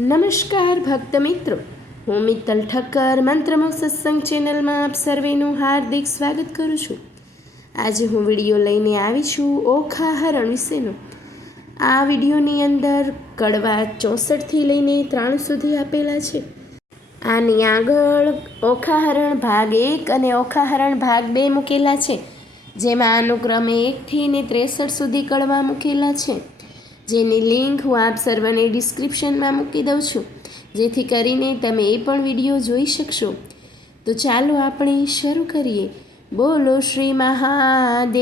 નમસ્કાર ભક્ત મિત્રો, હું મિત્તલ ઠક્કર મંત્રમુખ સત્સંગ ચેનલમાં આપ સર્વેનું હાર્દિક સ્વાગત કરું છું. આજે હું વિડીયો લઈને આવી છું ઓખા હરણ વિશેનો. આ વિડીયોની અંદર કડવા 64થી લઈને 93 સુધી આપેલા છે. આની આગળ ઓખા હરણ ભાગ 1 અને ઓખા હરણ ભાગ 2 મૂકેલા છે, જેમાં અનુક્રમે 1થી 63 સુધી કડવા મૂકેલા છે, જેની લિંક હું આપ સર્વને ડિસ્ક્રિપ્શનમાં મૂકી દઉં છું, જેથી કરીને તમે એ પણ વિડીયો જોઈ શકશો. તો ચાલો આપણે શરૂ કરીએ. બોલો શ્રી મહાદેવની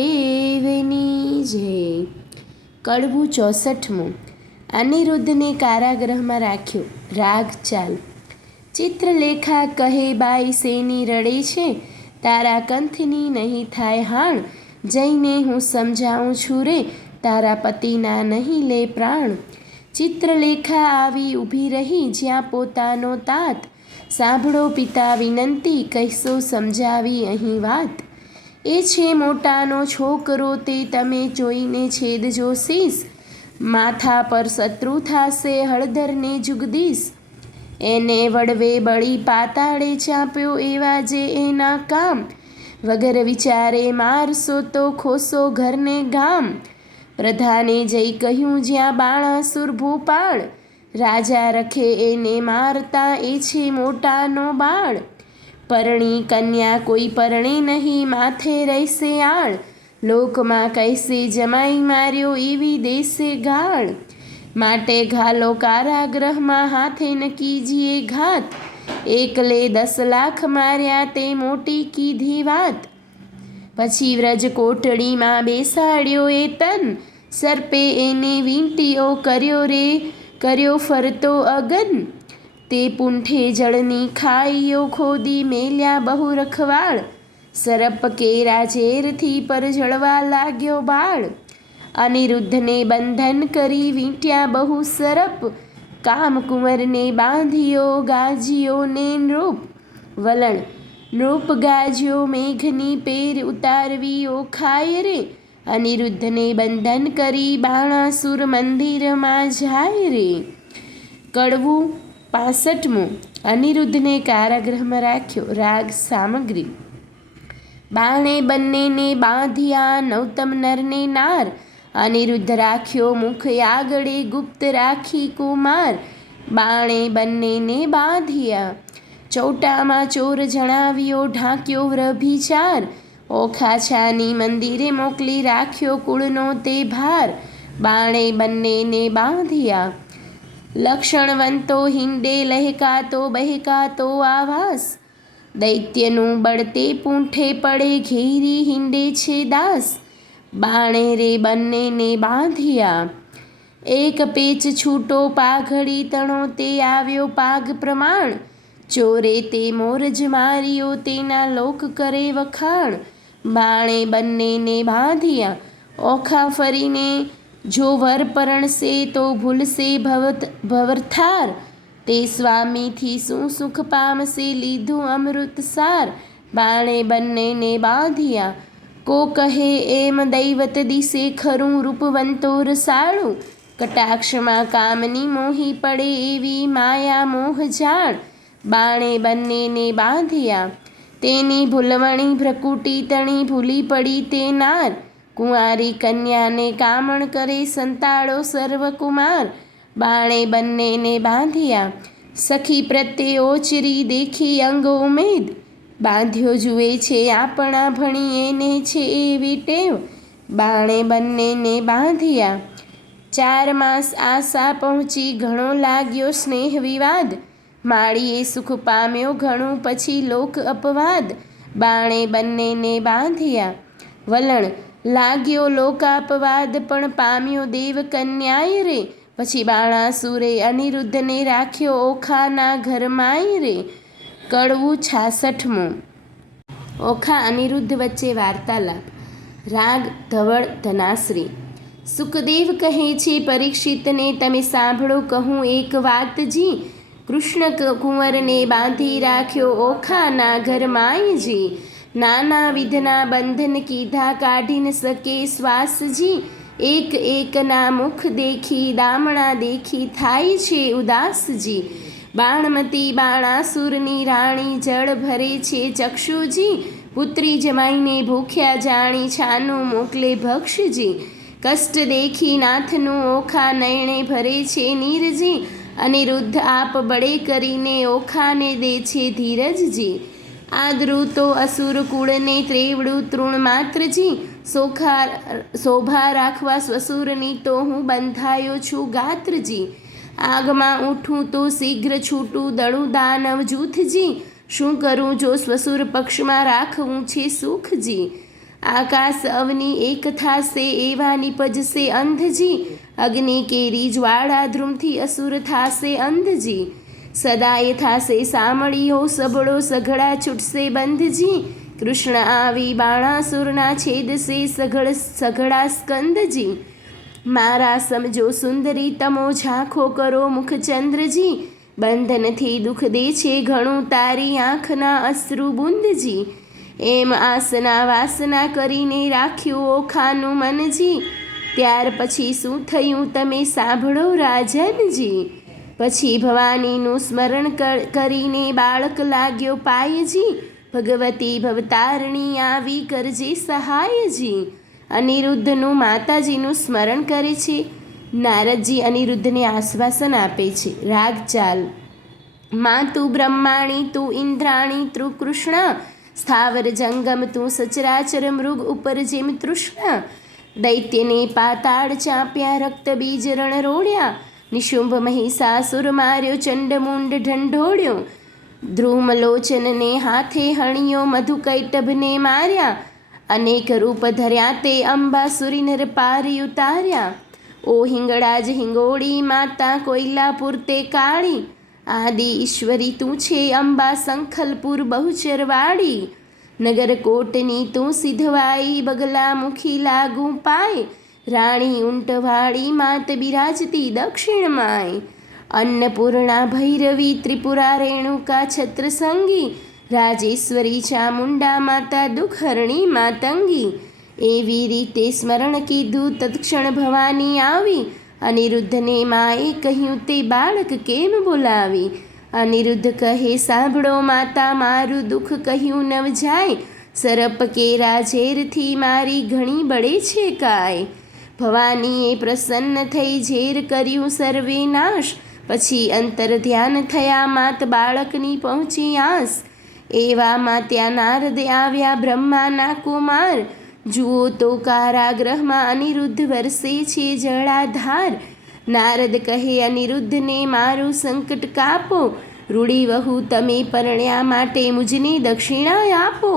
જય. કડવું 64મું. અનિરુદ્ધને કારાગૃહમાં રાખ્યો. રાગ ચાલ. ચિત્રલેખા કહે બાઈ શેની રડે છે, તારા કંથની નહીં થાય હાણ, જઈને હું સમજાવું છું રે, તારા પતિના નહીં લે પ્રાણ. ચિત્રલેખા આવી ઊભી રહી જ્યાં પોતાનો તાત, સાંભળો પિતા વિનંતી, કહીશો સમજાવી અહીં વાત. એ છે મોટાનો છોકરો તે તમે જોઈને છેદજો શીશ, માથા પર શત્રુ થાશે હળધરને જુગદીશ. એને વડવે બળી પાતાળે ચાંપ્યો એવા જે એના કામ, વગર વિચારે મારશો તો ખોશો ઘરને ગામ. પ્રધાને જઈ કહ્યું જ્યાં બાણાસુર ભૂપાળ, રાજા રખે એને મારતા એ છે મોટાનો બાળ. પરણી કન્યા કોઈ પરણે નહીં, માથે રહેશે આળ, લોકમાં કહેશે જમાઈ માર્યો એવી દેશે ગાળ. માટે ઘાલો કારાગૃહમાં હાથે ન કીજીએ ઘાત, એકલે 10 લાખ માર્યા તે મોટી કીધી વાત. પછી વ્રજ કોટડીમાં બેસાડ્યો એ તન, સર્પે એને વીંટીઓ કર્યો ફરતો અગન. તે પૂંઠે જળની ખાઈઓ ખોદી મેલ્યા બહુ રખવાળ, સરપ કેરા ઝેરથી પર જળવા લાગ્યો બાળ. અનિરુદ્ધને બંધન કરી વીંટ્યા બહુ સરપ, કામકુંવરને બાંધ્યો ગાજ્યો ને નૃપ. વલણ નૃપ ગાજ્યો મેઘની પેર ઉતારવી ઓખાય રે, અનિરુદ્ધને બંધન કરી બાણાસુર મંદિરમાં જાય રે. કડવું 65મું. અનિરુદ્ધને કારાગૃહમાં રાખ્યો. રાગ સામગ્રી. બાણે બંનેને બાંધ્યા નૌતમ નરને નાર, અનિરુદ્ધ રાખ્યો મુખ આગળે ગુપ્ત રાખી કુમાર. બાણે બંનેને બાંધ્યા. ચૌટામાં ચોર જણાવ્યો ઢાંક્યો વ્યભિચાર, ઓખા છાની મંદિરે મોકલી રાખ્યો કુળનો તે ભાર. બાણે બંનેને બાંધ્યા. લક્ષણવંતો હિંડે લહેકાતો બહેકાતો આવાસ, દૈત્યનું બળતે પૂંઠે પડે ઘેરી હિંડે છે દાસ. બાણે રે બંનેને બાંધ્યા. એક પેચ છૂટો પાઘડી તણો તે આવ્યો પાગ પ્રમાણ, ચોરે તે મોરજ માર્યો તેના લોક કરે વખાણ. બાણે બંનેને બાંધ્યા. ઓખા ફરીને જો વર પરણશે તો ભૂલશે ભવરથાર, તે સ્વામીથી શું સુખ પામશે લીધું અમૃત સાર. બાણે બંનેને બાંધ્યા. કો કહે એમ દૈવત દિશે ખરું રૂપવંતો રસાળું, કટાક્ષમાં કામની મોહી પડે એવી માયા મોહ જાળ. બાણે બંનેને બાંધ્યા. તેની ભૂલવણી ભ્રકુટી તણી ભૂલી પડી તે નાર, કુંવારી કન્યાને કામણ કરે સંતાડો સર્વકુમાર. બાણે બંનેને બાંધ્યા. સખી પ્રત્યે ઓચરી દેખી અંગ ઉમેદ, બાંધ્યો જુએ છે આપણા ભણી એને છે એવી ટેવ. બાણે બંનેને બાંધ્યા. 4 માસ આશા પહોંચી ઘણો લાગ્યો સ્નેહ વિવાદ, માળીએ સુખ પામ્યો ઘણું પછી લોક અપવાદ. બાણે બંનેને બાંધ્યા. વલણ લાગ્યો લોકાપવાદ પણ પામ્યો દેવ કન્યાય રે, પછી બાણાસુરે અનિરુદ્ધને રાખ્યો ઓખાના ઘરમાંય રે. કડવું 66મું. ઓખા અનિરુદ્ધ વચ્ચે વાર્તાલાપ. રાગ ધવળ ધનાશ્રી. સુખદેવ કહે છે પરીક્ષિતને તમે સાંભળો કહું એક વાતજી, કૃષ્ણ કુંવરને બાંધી રાખ્યો ઓખાના ઘરમાંયજી. નાના વિધના બંધન કીધા કાઢી ન શકે શ્વાસજી, એક એકના મુખ દેખી દામણા દેખી થાય છે ઉદાસજી. બાણમતી બાણાસુરની રાણી જળ ભરે છે ચક્ષુજી. પુત્રી જમાઈને ભૂખ્યા જાણી છાનું મોકલે ભક્ષજી. કષ્ટ દેખી નાથનું ઓખા નયણે ભરે છે નીરજી. અનિરુદ્ધ આપ બળે કરીને ઓખાને દે છે ધીરજજી. આદરું તો અસુર કુળને ત્રેવડું તૃણ માત્રજી. શોભા રાખવા સ્વસુરની તો હું બંધાયો છું ગાત્રજી. આગમાં ઉઠું તો શીઘ્ર છૂટું દળું દાનવ જૂથજી. શું કરું જો સ્વસુર પક્ષમાં રાખવું છે સુખજી. આકાશ અવની એક થાશે એવા નિપજશે અંધજી. અગ્નિ કેરી જ્વાળા ધ્રુમથી અસુર થાશે અંધજી. સદાય થાશે સામળીઓ સબળો સઘળા છૂટશે બંધજી. કૃષ્ણ આવી બાણાસુરના છેદશે સઘળા સ્કંદજી. મારા સમજો સુંદરી તમો ઝાંખો કરો મુખચંદ્રજી. બંધનથી દુઃખ દે છે ઘણું તારી આંખના અશ્રુ બુંદજી. એમ આસના વાસના કરીને રાખ્યું ઓખાનું મનજી. ત્યાર પછી શું થયું તમે સાંભળો રાજનજી. પછી ભવાનીનું સ્મરણ કરીને બાળક લાગ્યો પાયજી. ભગવતી ભવતારણી આવી કરજે સહાયજી. અનિરુદ્ધનું માતાજીનું સ્મરણ કરે છે. નારદજી અનિરુદ્ધને આશ્વાસન આપે છે. રાગ ચાલ. માં તું બ્રહ્માણી તું ઇન્દ્રાણી તું કૃષ્ણ. સ્થાવર જંગમ તું સચરાચર મૃગ ઉપર જેમ તૃષ્ણ. દૈત્યને પાતાળ ચાપ્યા રક્ત બીજ રણ રોડ્યા. નિશુંભ મહિષાસુર માર્યો ચંડમુંડ ઢંઢોળ્યો. ધ્રુમલોચનને હાથે હણિયો મધુકૈટભને માર્યા. અનેક રૂપ ધર્યા તે અંબાસુરી નર પારી ઉતાર્યા. ઓ હિંગળાજ હિંગોળી માતા કોઈલાપુર તે કાળી. આદિ ઈશ્વરી તું છે અંબા સંખલપુર બહુચરવાળી. નગરકોટની તું સિધવાઈ બગલા મુખી લાગુ પાય. રાણી ઊંટવાળી માત બિરાજતી દક્ષિણમાય. અન્નપૂર્ણા ભૈરવી ત્રિપુરા રેણુકા છત્રસંગી. રાજેશ્વરી ચામુંડા માતા દુઃખહરણી માતંગી. એવી રીતે સ્મરણ કીધું તત્ક્ષણ ભવાની આવી. અનિરુદ્ધને માએ કહ્યું તે બાળક કેમ બોલાવી. અનિરુદ્ધ કહે સાંભળો માતા મારું દુઃખ કહ્યું નવ જાય. સરપ કેરા ઝેરથી મારી ઘણી બળે છે કાય. ભવાનીએ પ્રસન્ન થઈ ઝેર કર્યું સર્વે નાશ. પછી અંતર ધ્યાન થયા માત બાળકની પહોંચી આસ. એવામાં ત્યાં નારદ આવ્યા બ્રહ્માના કુમાર. જુઓ તો કારાગૃહમાં અનિરુદ્ધ વરસે છે જળાધાર. નારદ કહે અનિરુદ્ધને મારું સંકટ કાપો. રૂડી વહુ તમે પરણ્યા માટે મુજને દક્ષિણા આપો.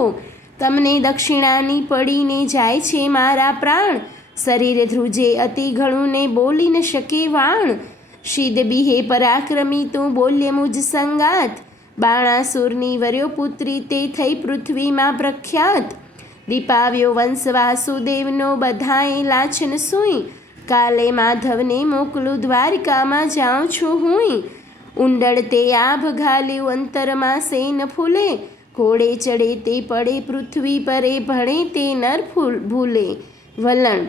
તમને દક્ષિણાની પડીને જાય છે મારા પ્રાણ. શરીર ધ્રુજે અતિ ઘણું ને બોલી ન શકે વાણ. શીદ બિહે પરાક્રમી તું બોલ્ય મુજ સંગાત. બાણાસુરની વર્યો પુત્રી તે થઈ પૃથ્વીમાં પ્રખ્યાત. દીપાવ્યો વંશ વાસુદેવનો બધાએ લાછન સુઈ. કાલે માધવને મોકલું દ્વારિકામાં જાઉં છું હુંય. ઉંડળ તે આભ ઘાલ્યું અંતરમાં સેન ફૂલે. ઘોડે ચડે તે પડે પૃથ્વી પરે ભણે તે નર ભૂલે. વલણ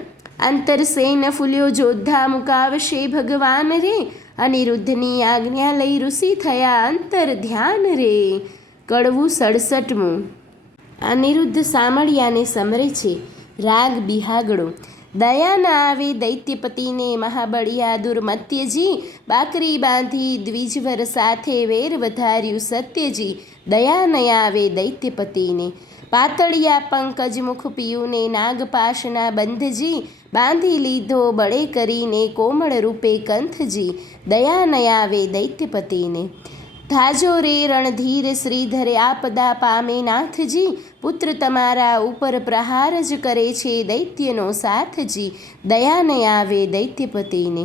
અંતરસેન ફૂલ્યો જોદ્ધા મુકાવશે ભગવાન રે. અનિરુદ્ધની આજ્ઞા લઈ ઋષિ થયા અંતર ધ્યાન રે. કડવું 67. અનિરુદ્ધ સામળિયાને સમરે છે. રાગ બિહાગડો. દયા ન આવે દૈત્યપતિને મહાબળિયા દુર્મત્યજી. બાકરી બાંધી દ્વિજવર સાથે વેર વધાર્યું સત્યજી. દયા ન આવે દૈત્યપતિને. પાતળિયા પંકજ મુખ પિયુને નાગપાશના બંધજી. બાંધી લીધો બળે કરીને કોમળ રૂપે કંથજી. દયા ન આવે દૈત્યપતિને. ધાજો રે રણધીર શ્રીધરે આપદા પામે નાથજી. પુત્ર તમારા ઉપર પ્રહાર જ કરે છે દૈત્યનો સાથજી. દયા ન આવે દૈત્યપતિને.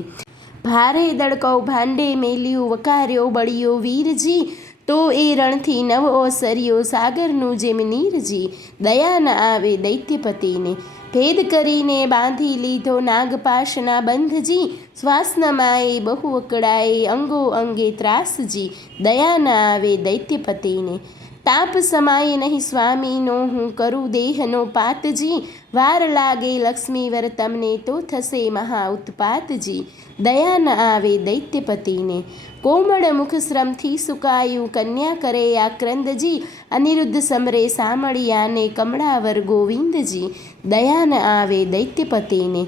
ભારે દળકૌ ભાંડે મેલ્યું વકાર્યો બળિયો વીરજી. તો એ રણથી નવ ઓસર્યો સાગરનું જેમ નીરજી. દયા ન આવે દૈત્યપતિને. ભેદ કરીને બાંધી લીધો નાગપાશના બંધજી. શ્વાસનમાએ બહુ અકળાએ અંગો અંગે ત્રાસજી. દયા ન આવે દૈત્યપતિને. તાપ સમાય નહીં સ્વામીનો હું કરું દેહનો પાતજી, વાર લાગે લક્ષ્મીવર તમને તો થશે મહા ઉત્પાતજી, દયા ન આવે દૈત્યપતિને, કોમળ મુખ શ્રમથી સુકાયું કન્યા કરે આક્રંદજી, અનિરુદ્ધ સમરે સામળિયાને કમળાવર ગોવિંદજી, દયા ન આવે દૈત્યપતિને,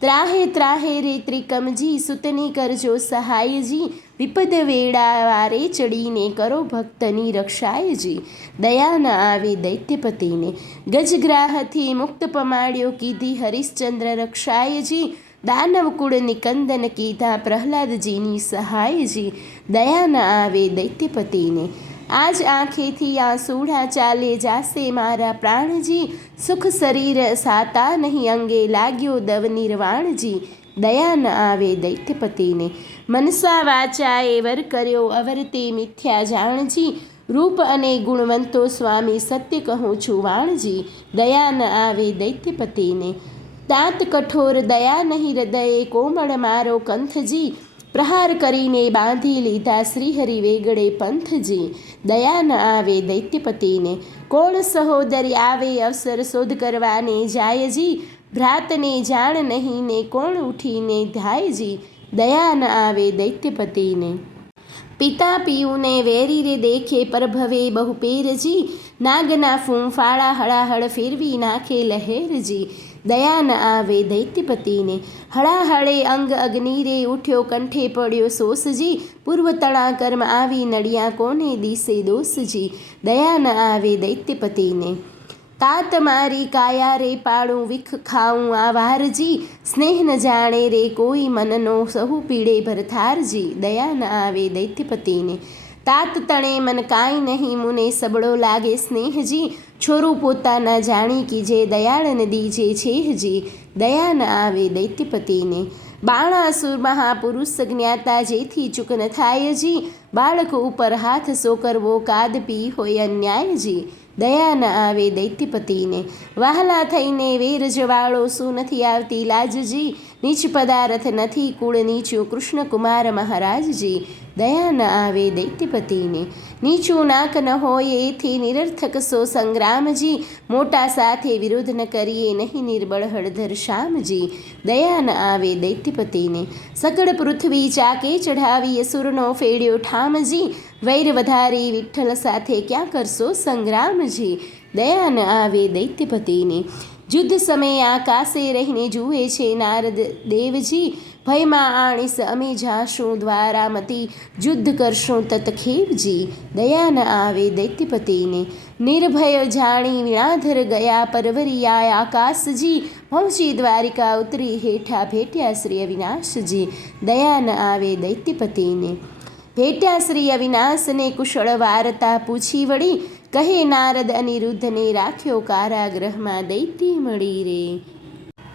ત્રાહે ત્રાહે રે ત્રિકમજી, સુતની કરજો સહાયજી, વિપદ વેળા વારે ચડીને કરો ભક્તની રક્ષાયજી, દયા ન આવે દૈત્યપતિને, ગજગ્રાહથી મુક્ત પમાડ્યો કીધી હરિશ્ચંદ્ર રક્ષાયજી, દાનવ કુળ નિકંદન કીધા પ્રહલાદજીની સહાયજી, દયા ન આવે દૈત્યપતિને, આજ આંખેથી આંસુડા ચાલે જાશે મારા પ્રાણજી, સુખ શરીર સાતા નહીં અંગે લાગ્યો દવ નિર્વાણજી, દયા ન આવે દૈત્યપતિને, મનસા વાચાએ વર કર્યો અવર તે મિથ્યા જાણજી, રૂપ અને ગુણવંતો સ્વામી સત્ય કહું છું વાણજી, દયા ન આવે દૈત્યપતિને, દાંત કઠોર દયા નહીં હૃદયે કોમળ મારો કંથજી, પ્રહાર કરીને બાંધી લીધા શ્રીહરિ વેગળે પંથજી, દયા ન આવે દૈત્યપતિને, કોણ સહોદરી આવે અવસર શોધ કરવાને જાયજી, ભ્રાતને જાણ નહીં ને કોણ ઉઠીને ધાયજી, દયા ન આવે દૈત્યપતિને, પિતા પિયુને વેરી રે દેખે પરભવે બહુ પેરજી, નાગના ફૂંફાળા હળાહળ ફેરવી નાખે લહેરજી, દયા ન આવે દૈત્યપતિને, હળાહળે અંગ અગ્નિ રે ઉઠ્યો કંઠે પડ્યો સોસજી, પૂર્વ તણા કર્મ આવી નડિયા કોને દિશે દોષજી, દયા ન આવે દૈત્યપતિને, તાત મારી કાયા રે પાડું વિખ ખાઉં આવારજી, સ્નેહ ન જાણે રે કોઈ મનનો સહુ પીડે ભરથારજી, દયા ન આવે દૈત્યપતિને, તાત તણે મન કાંઈ નહીં મુને સબળો લાગે સ્નેહજી, છોરું પોતાના જાણી કીજે દયાળન દીજે છેહજી, દયા ન આવે દૈત્યપતિને, બાણાસુર મહાપુરુષ જ્ઞાતા જેથી ચૂક ન થાયજી, બાળક ઉપર હાથ સો કરવો કાદપી હોય અન્યાયજી, દયા ન આવે દૈત્યપતિને, વહાલા થઈને વેર જવાળો શું નથી આવતી લાજજી, નીચ પદાર્થ નથી કુળ નીચું કૃષ્ણકુમાર મહારાજજી, દયા ન આવે દૈત્યપતિને, નીચું નાક ન હોય એથી નિરર્થક સો સંગ્રામજી, મોટા સાથે વિરોધ ન કરીએ નહીં નિર્બળ હળધર શ્યામજી, દયા ન આવે દૈત્યપતિને, સકળ પૃથ્વી ચાકે ચઢાવી અસુરનો ફેડ્યો ઠામજી, વૈર વધારી વિઠ્ઠલ સાથે ક્યાં કરશો સંગ્રામજી, દયા ન આવે દૈત્યપતિને, યુદ્ધ સમયે આકાશે રહીને જુએ છે નારદ દેવજી, ભયમાં આણીશ અમે જાશું દ્વારામતી, યુદ્ધ કરશું તતખેવજી, દયા ન આવે દૈત્યપતિને, નિર્ભય જાણી વિણાધર ગયા પરવરિયા આકાશજી, પહોંચી દ્વારિકા ઉતરી હેઠા ભેટ્યા શ્રી અવિનાશજી, દયા ન આવે દૈત્યપતિને, ભેટ્યા શ્રી અવિનાશને કુશળ વાર્તા પૂછી વળી, કહે નારદ અનિરુદ્ધને રાખ્યો કારાગૃહમાં દૈત્ય મળી રે.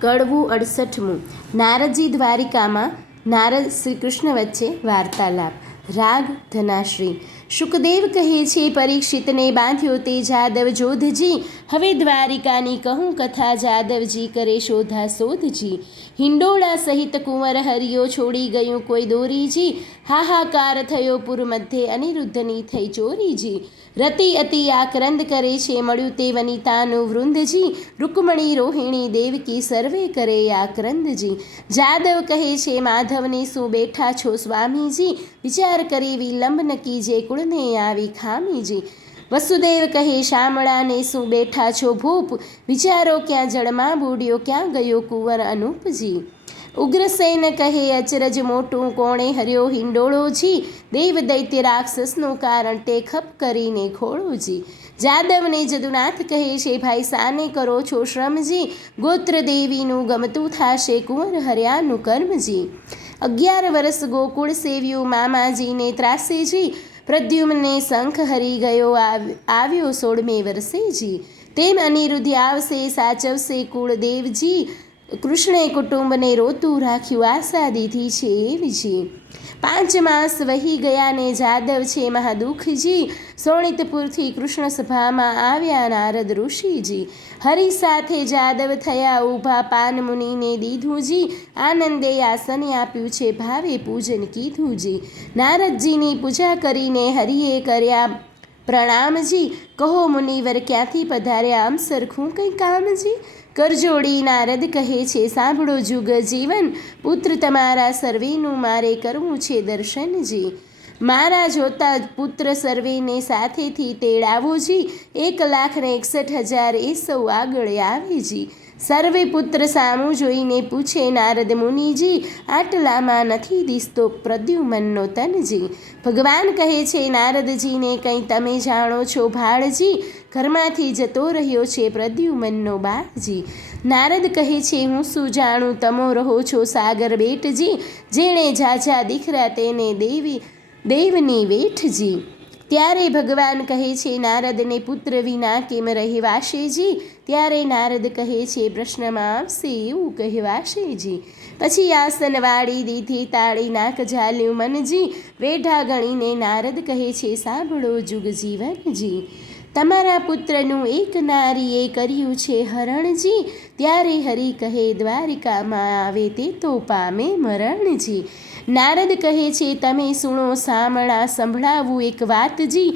કડવું 68મું. નારદજી દ્વારિકામાં નારદ શ્રી કૃષ્ણ વચ્ચે વાર્તાલાપ. રાગ ધનાશ્રી. શુકદેવ કહે છે પરીક્ષિતને બાંધ્યો તે જાદવ જોધજી, હવે દ્વારિકાની કહું કથા જાદવજી કરે શોધા શોધજી, હિંડોળા સહિત કુંવર હરિયો છોડી ગયું કોઈ દોરીજી, હાહાકાર થયો પુર મધ્યે અનિરુદ્ધની થઈ ચોરીજી, રતિ અતિ આક્રંદ કરે છે મળ્યું તે વનિતાનું વૃંદજી, રૂકમણી રોહિણી દેવકી સર્વે કરે આક્રંદજી, જાદવ કહે છે માધવને શું બેઠા છો સ્વામીજી, વિચાર કરી વિલંબ ન કીજે કુળને આવી ખામીજી, વસુદેવ કહે શામળાને શું બેઠા છો ભૂપ, વિચારો ક્યાં જળમાં બુડ્યો ક્યાં ગયો કુંવર અનુપજી, ઉગ્રસેન કહે અચરજ મોટું કોણે હર્યો હિંડોળોજી, દેવ દૈત્ય રાક્ષસનું કારણ તે ખપ કરીને ખોળોજી, જાદવને જદુનાથ કહે છે ભાઈ સાને કરો છો શ્રમજી, ગોત્ર દેવીનું ગમતું થાશે કુંવર હર્યાનું કર્મજી, 11 વર્ષ ગોકુળ સેવ્યું મામાજીને ત્રાસેજી, પ્રદ્યુમ્ને શંખ હરી ગયો આવ્યો 16મે વર્ષેજી, તેમ અનિરુદ્ધ આવશે સાચવશે કુળદેવજી, કૃષ્ણે કુટુંબને રોતું રાખ્યું આશા દીધી છે એવીજી, 5 માસ વહી ગયાને જાદવ છે મહાદુખજી, સોણિતપુરથી કૃષ્ણ સભામાં આવ્યા નારદ ઋષિજી, હરિ સાથે જાદવ થયા ઊભા પાન મુનિને દીધુંજી, આનંદે આસન આપ્યું છે ભાવે પૂજન કીધુંજી, નારદજીની પૂજા કરીને હરિએ કર્યા પ્રણામજી, કહો મુનિવર ક્યાંથી પધાર્યા, આમ સરખું કંઈ કામજી? કરજોડી નારદ કહે છે, સાંભળો જુગ જીવન, પુત્ર તમારા સર્વેનું મારે કરવું છે દર્શનજી. મારા જોતા પુત્ર સર્વેને સાથેથી તેડાવોજી, 1,61,000 એ સૌ આગળ આવેજી. સર્વે પુત્ર સામું જોઈને પૂછે નારદ મુનિજી, આટલામાં નથી દિસતો પ્રદ્યુમનનો તનજી. ભગવાન કહે છે નારદજીને, કંઈ તમે જાણો છો ભાળજી, ઘરમાંથી જતો રહ્યો છે પ્રદ્યુમનનો બાળજી. નારદ કહે છે, હું શું જાણું, તમો રહો છો સાગર બેટજી, જેણે ઝાઝા દીકરા તેને દેવની વેઠજી. ત્યારે ભગવાન કહે છે નારદને, પુત્ર વિના કેમ રહેવાશેજી? ત્યારે નારદ કહે છે, પ્રશ્નમાં આવશે એવું કહેવાશેજી. પછી આસન વાળી દીધી તાળી, નાક ઝાલ્યું મનજી, વેઢા ગણીને નારદ કહે છે, સાંભળો જુગ જીવનજી. તમારા પુત્રનું એક નારીએ કર્યું છે હરણજી, ત્યારે હરિ કહે દ્વારિકામાં આવે તે તો પામે મરણજી. નારદ કહે છે, તમે સુણો સામળા, સંભળાવું એક વાતજી,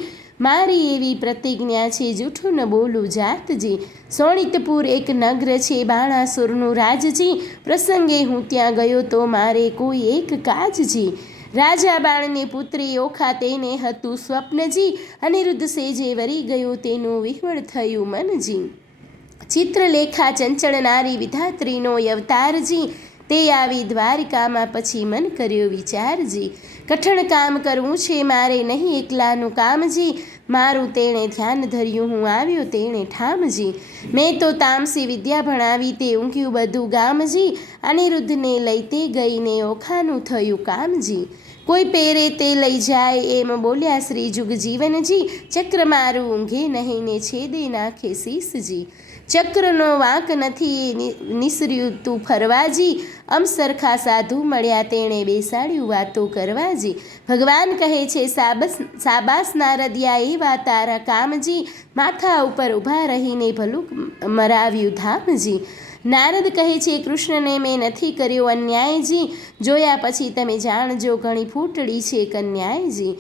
મારી એવી પ્રતિજ્ઞા છે જૂઠું ન બોલું જાતજી. સોણિતપુર એક નગર છે બાણાસુરનું રાજજી, પ્રસંગે હું ત્યાં ગયો તો મારે કોઈ એક કાજજી. રાજા બાણને પુત્રી ઓખા તેને હતું સ્વપ્નજી, અનિરુદ્ધ સેજે વરી ગયો તેનું વિહવળ થયું મનજી. ચિત્રલેખા ચંચળ નારી વિધાત્રીનો અવતારજી, તે આવી દ્વારિકામાં પછી મન કર્યો વિચારજી. કઠણ કામ કરવું છે મારે નહીં એકલાનું કામજી, મારું તેણે ધ્યાન ધર્યું હું આવ્યો તેણે ઠામજી. મેં તો તામસી વિદ્યા ભણાવી તે ઊંઘ્યું બધું ગામજી, અનિરુદ્ધને લઈ તે ગઈને ઓખાનું થયું કામજી. કોઈ પહેરે તે લઈ જાય એમ બોલ્યા શ્રી જુગ જીવનજી, ચક્ર મારું ઊંઘે નહીં ને છેદે નાખે શીશજી. ચક્રનો વાંક નથી નિસર્યું તું ફરવાજી, અમ સરખા સાધુ મળ્યા તેણે બેસાડ્યું વાતો કરવાજી. ભગવાન કહે છે સાબાસ નારદિયા એવા તારા કામજી, માથા ઉપર ઊભા રહીને ભલું મરાવ્યું ધામજી. નારદ કહે છે કૃષ્ણને મેં નથી કર્યો અન્યાયજી, જોયા પછી તમે જાણજો ઘણી ફૂટડી છે કન્યાયજી.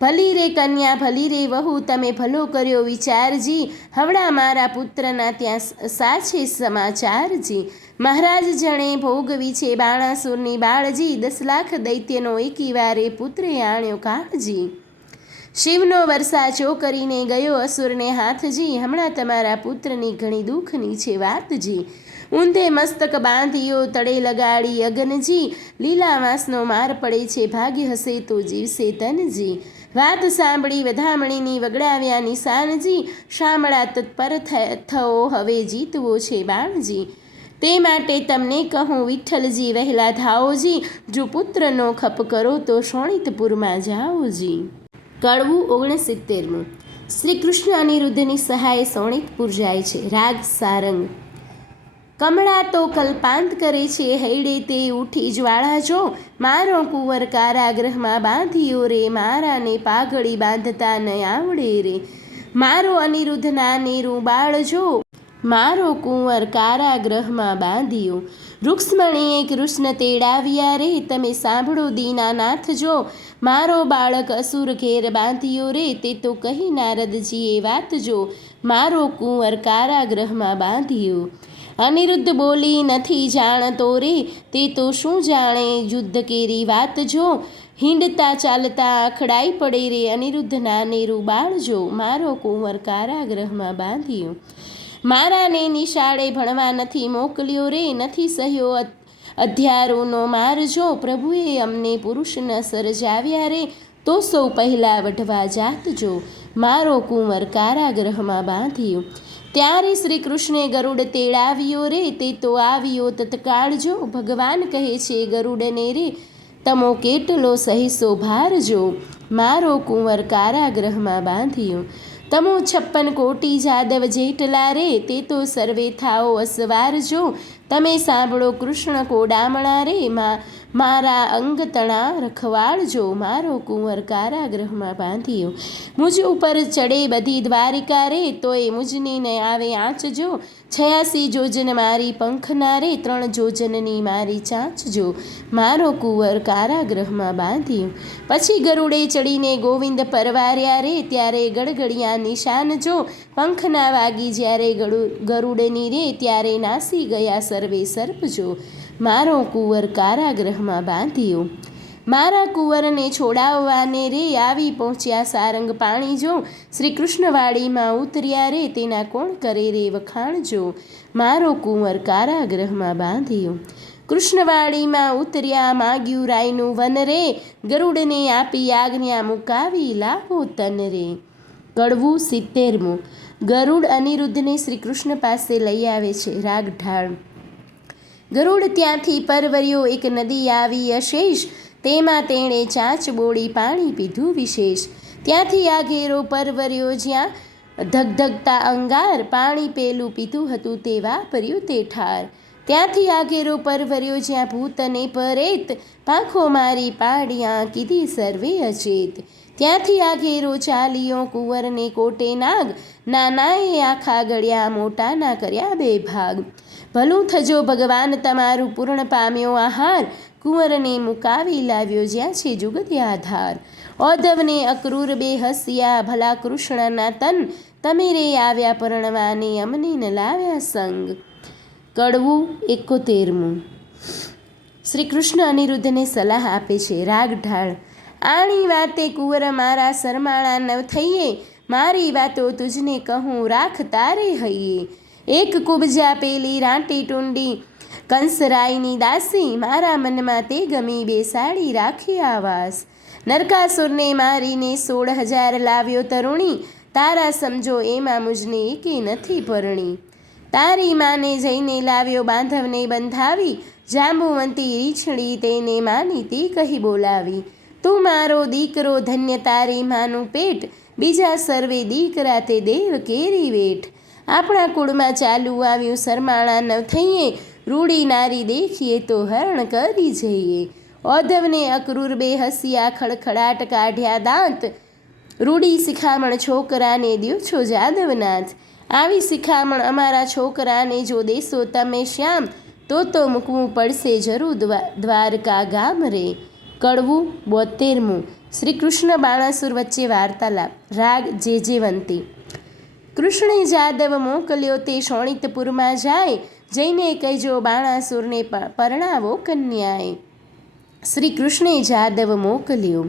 ભલી રે કન્યા ભલી રે વહુ, તમે ભલો કર્યો વિચારજી, હવડા મારા પુત્રના ત્યાં સાચે સમાચારજી. મહારાજ જણે ભોગવી છે બાણાસુરની બાળજી, 10 લાખ દૈત્યનો એકી વારે પુત્રે આણ્યો કાળજી. શિવનો વરસાચો કરીને ગયો અસુરને હાથજી, હમણાં તમારા પુત્રની ઘણી દુઃખની છે વાતજી. ઊંધે મસ્તક બાંધીયો તળે લગાડી અગનજી, લીલાવાસનો માર પડે છે ભાગ્ય હશે તો જીવશે તનજી. વાત સાંભળી વધામણીની વગડાવ્યા નિશાનજી, શામળા તત્પર થવો હવે જીતવો છે બાણજી. તે માટે તમને કહું વિઠ્ઠલજી વહેલા ધાઓજી, જો પુત્રનો ખપ કરો તો શોણિતપુરમાં જાઓજી. કડવું 69. શ્રી કૃષ્ણ અનિરુદ્ધની સહાય શોણિતપુર જાય છે. રાગ સારંગ. કમળા તો કલ્પાંત કરે છે હૈડે તે ઉઠી જ્વાળા જો, મારો કુંવર કારાગૃહમાં બાંધ્યો રે, મારાને પાઘડી બાંધતા ન આવડે રે. મારો અનિરુદ્ધ નાનેરું બાળ જો, મારો કુંવર કારાગૃહમાં બાંધ્યો. રૂક્ષ્મણીએ કૃષ્ણ તેડાવ્યા રે, તમે સાંભળો દીનાનાથ જો, મારો બાળક અસુર ઘેર બાંધ્યો રે, તે તો કહી નારદજીએ વાત જો, મારો કુંવર કારાગૃહમાં બાંધ્યો. અનિરુદ્ધ બોલી નથી જાણતો રે, તે તો શું જાણે યુદ્ધ કેરી વાત જો, હિંડતા ચાલતા અખડાઈ પડે રે, અનિરુદ્ધ નાનેરું બાળ જો, મારો કુંવર કારાગૃહમાં બાંધ્યો. મારાને નિશાળે ભણવા નથી મોકલ્યો રે, નથી સહ્યો અધ્યારોનો માર જો, પ્રભુએ અમને પુરુષના સર્જાવ્યા રે, તો સૌ પહેલાં વઢવા જાતજો, મારો કુંવર કારાગૃહમાં બાંધ્યો. ત્યારે શ્રી કૃષ્ણે ગરુડ તેડાવ્યો રે, તે તો આવ્યો તત્કાળ જો, ભગવાન કહે છે ગરુડને રે, તમો કેટલો સહીસો ભારજો, મારો કુંવર કારાગૃહમાં બાંધ્યો. તમો 56 કોટી જાદવ જેટલા રે, તે તો સર્વે થાઓ અસવાર જો, તમે સાંભળો કૃષ્ણ કોડામણા રે, મારા અંગતણા રખવાળજો, મારો કુંવર કારાગૃહમાં બાંધ્યો. મુજ ઉપર ચડે બધી દ્વારિકા રે, તોય મુજની ને આવે આંચજો. 86 જોજન મારી પંખના રે, 3 જોજનની મારી ચાંચજો, મારો કુંવર કારાગૃહમાં બાંધ્યો. પછી ગરુડે ચડીને ગોવિંદ પરવાર્યા રે, ત્યારે ગડગડિયા નિશાન જો. પંખના વાગી જ્યારે ગરુડની રે, ત્યારે નાસી ગયા સર્વે સર્પજો, મારો કુંવર કારાગૃહમાં બાંધ્યો. મારા કુંવરને છોડાવવાને રે, આવી પહોંચ્યા સારંગ પાણી જો. શ્રી કૃષ્ણવાડીમાં ઉતર્યા રે, તેના કોણ કરે રે વખાણજો, મારો કુંવર કારાગૃહમાં બાંધ્યો. કૃષ્ણવાડીમાં ઉતર્યા માગ્યું રાયનું વન રે, ગરુડને આપી આજ્ઞા મુકાવી લાવો તન રે. કડવું 70મું. ગરુડ અનિરુદ્ધને શ્રી કૃષ્ણ પાસે લઈ આવે છે. રાગ ઢાળ. ગરુડ ત્યાંથી પરવર્યો, એક નદી આવી અશેષ, તેમાં તેણે ચાંચ બોળી પાણી પીધું વિશેષ. ત્યાંથી આ ઘેરો પરવર્યો, જ્યાં ધગધગતા અંગાર, પાણી પેલું પીધું હતું તે વાપર્યું તે ઠાર. ત્યાંથી આ ઘેરો પરવર્યો, જ્યાં ભૂત અને પરેત, પાંખો મારી પાડ્યા કીધી સર્વે અચેત. ત્યાંથી આ ઘેરો ચાલ્યો, કુંવરને કોટે નાગ, નાનાએ આખા ગળ્યા, મોટાના કર્યા 2 ભાગ. ભલું થજો ભગવાન તમારું પૂર્ણ પામ્યો આહાર, કુંવરને મુકાવી લાવ્યો જ્યાં છે જુગત આધાર. ઔધવને અક્રૂર 2 હસ્યા, ભલા કૃષ્ણના તન, તમે રે આવ્યા પરણવાને, અમને ન લાવ્યા સંગ. કડવું 71મું. શ્રી કૃષ્ણ અનિરુદ્ધને સલાહ આપે છે. રાગ ઢાળ. આણી વાતે કુંવર મારા શરમાળા ન થઈએ, મારી વાતો તુજને કહું રાખ તારે હૈયે. એક કુબજા પેલી રાંટી ટુંડી, કંસરાયની દાસી, મારા મનમાં તે ગમી બેસાડી રાખી આવાસ. નરકાસુરને મારીને 16,000 લાવ્યો તરુણી, તારા સમજો એમાં મુજને એકે નથી પરણી. તારી માને જઈને લાવ્યો બાંધવને બંધાવી, જાંબુવંતી રીછડી તેને માની તે કહી બોલાવી. તું મારો દીકરો ધન્ય તારી માનું પેટ, બીજા સર્વે દીકરા તે દેવ કેરી વેઠ. આપણા કુળમાં ચાલુ આવ્યું શરમાળા ન થઈએ, રૂડી નારી દેખીએ તો હરણ કરી જઈએ. ઔધવને અક્રૂર 2 હસ્યા, ખડખડાટ કાઢ્યા દાંત, રૂડી શિખામણ છોકરાને દ્યો છો જાદવનાથ. આવી શિખામણ અમારા છોકરાને જો દેશો તમે શ્યામ, તો મૂકવું પડશે જરૂર દ્વારકા ગામ રે. કડવું 72મું. શ્રી કૃષ્ણ બાણાસુર વચ્ચે વાર્તાલાપ. રાગ જેજેવંતી. કૃષ્ણે જાદવ મોકલ્યો તે શોણિતપુરમાં જાય, જઈને કહેજો બાણાસુરને પરણાવો કન્યાએ. શ્રી કૃષ્ણે જાદવ મોકલ્યો.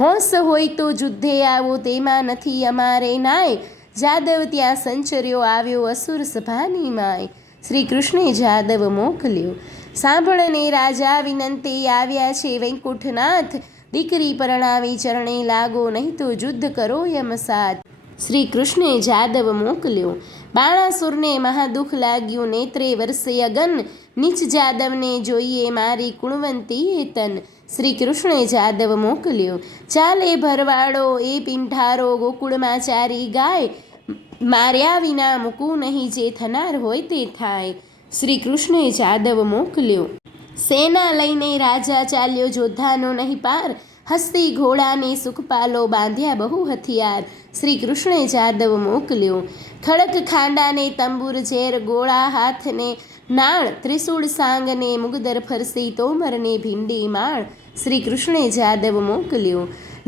હોંશ હોય તો યુદ્ધે આવો, તેમાં નથી અમારે નાય. જાદવ ત્યાં સંચર્યો, આવ્યો અસુર સભાની માય. શ્રી કૃષ્ણે જાદવ મોકલ્યો. સાંભળને રાજા વિનંતી, આવ્યા છે વૈકુંઠનાથ, દીકરી પરણાવી ચરણે લાગો, નહીં તો યુદ્ધ કરો યમ સાથ. શ્રી કૃષ્ણે જાદવ મોકલ્યો. બાણાસુરને મહાદુઃખ લાગ્યું, નેત્રે વરસે અગન, નીચ જાદવને જોઈએ મારી કુણવંતી એ તન. શ્રી કૃષ્ણે જાદવ મોકલ્યો. ચાલે ભરવાડો એ પિંઢારો, ગોકુળમાં ચારી ગાય, માર્યા વિના મૂકું નહીં, જે થનાર હોય તે થાય. શ્રી કૃષ્ણે જાદવ મોકલ્યો. સેના લઈને રાજા ચાલ્યો, જોધાનો નહીં પાર, હસ્તી ઘોડાને સુખપાલો, બાંધ્યા બહુ હથિયાર. શ્રી કૃષ્ણે જાદવ મોકલ્યો. ખડક ખાંડાને તંબુર ઝેર, ગોળા હાથને નાળ, ત્રિશૂળ સાંગને મુગદર ફરસી, તોમરને ભીંડી માળ. શ્રી કૃષ્ણે જાદવ મોકલ્યો.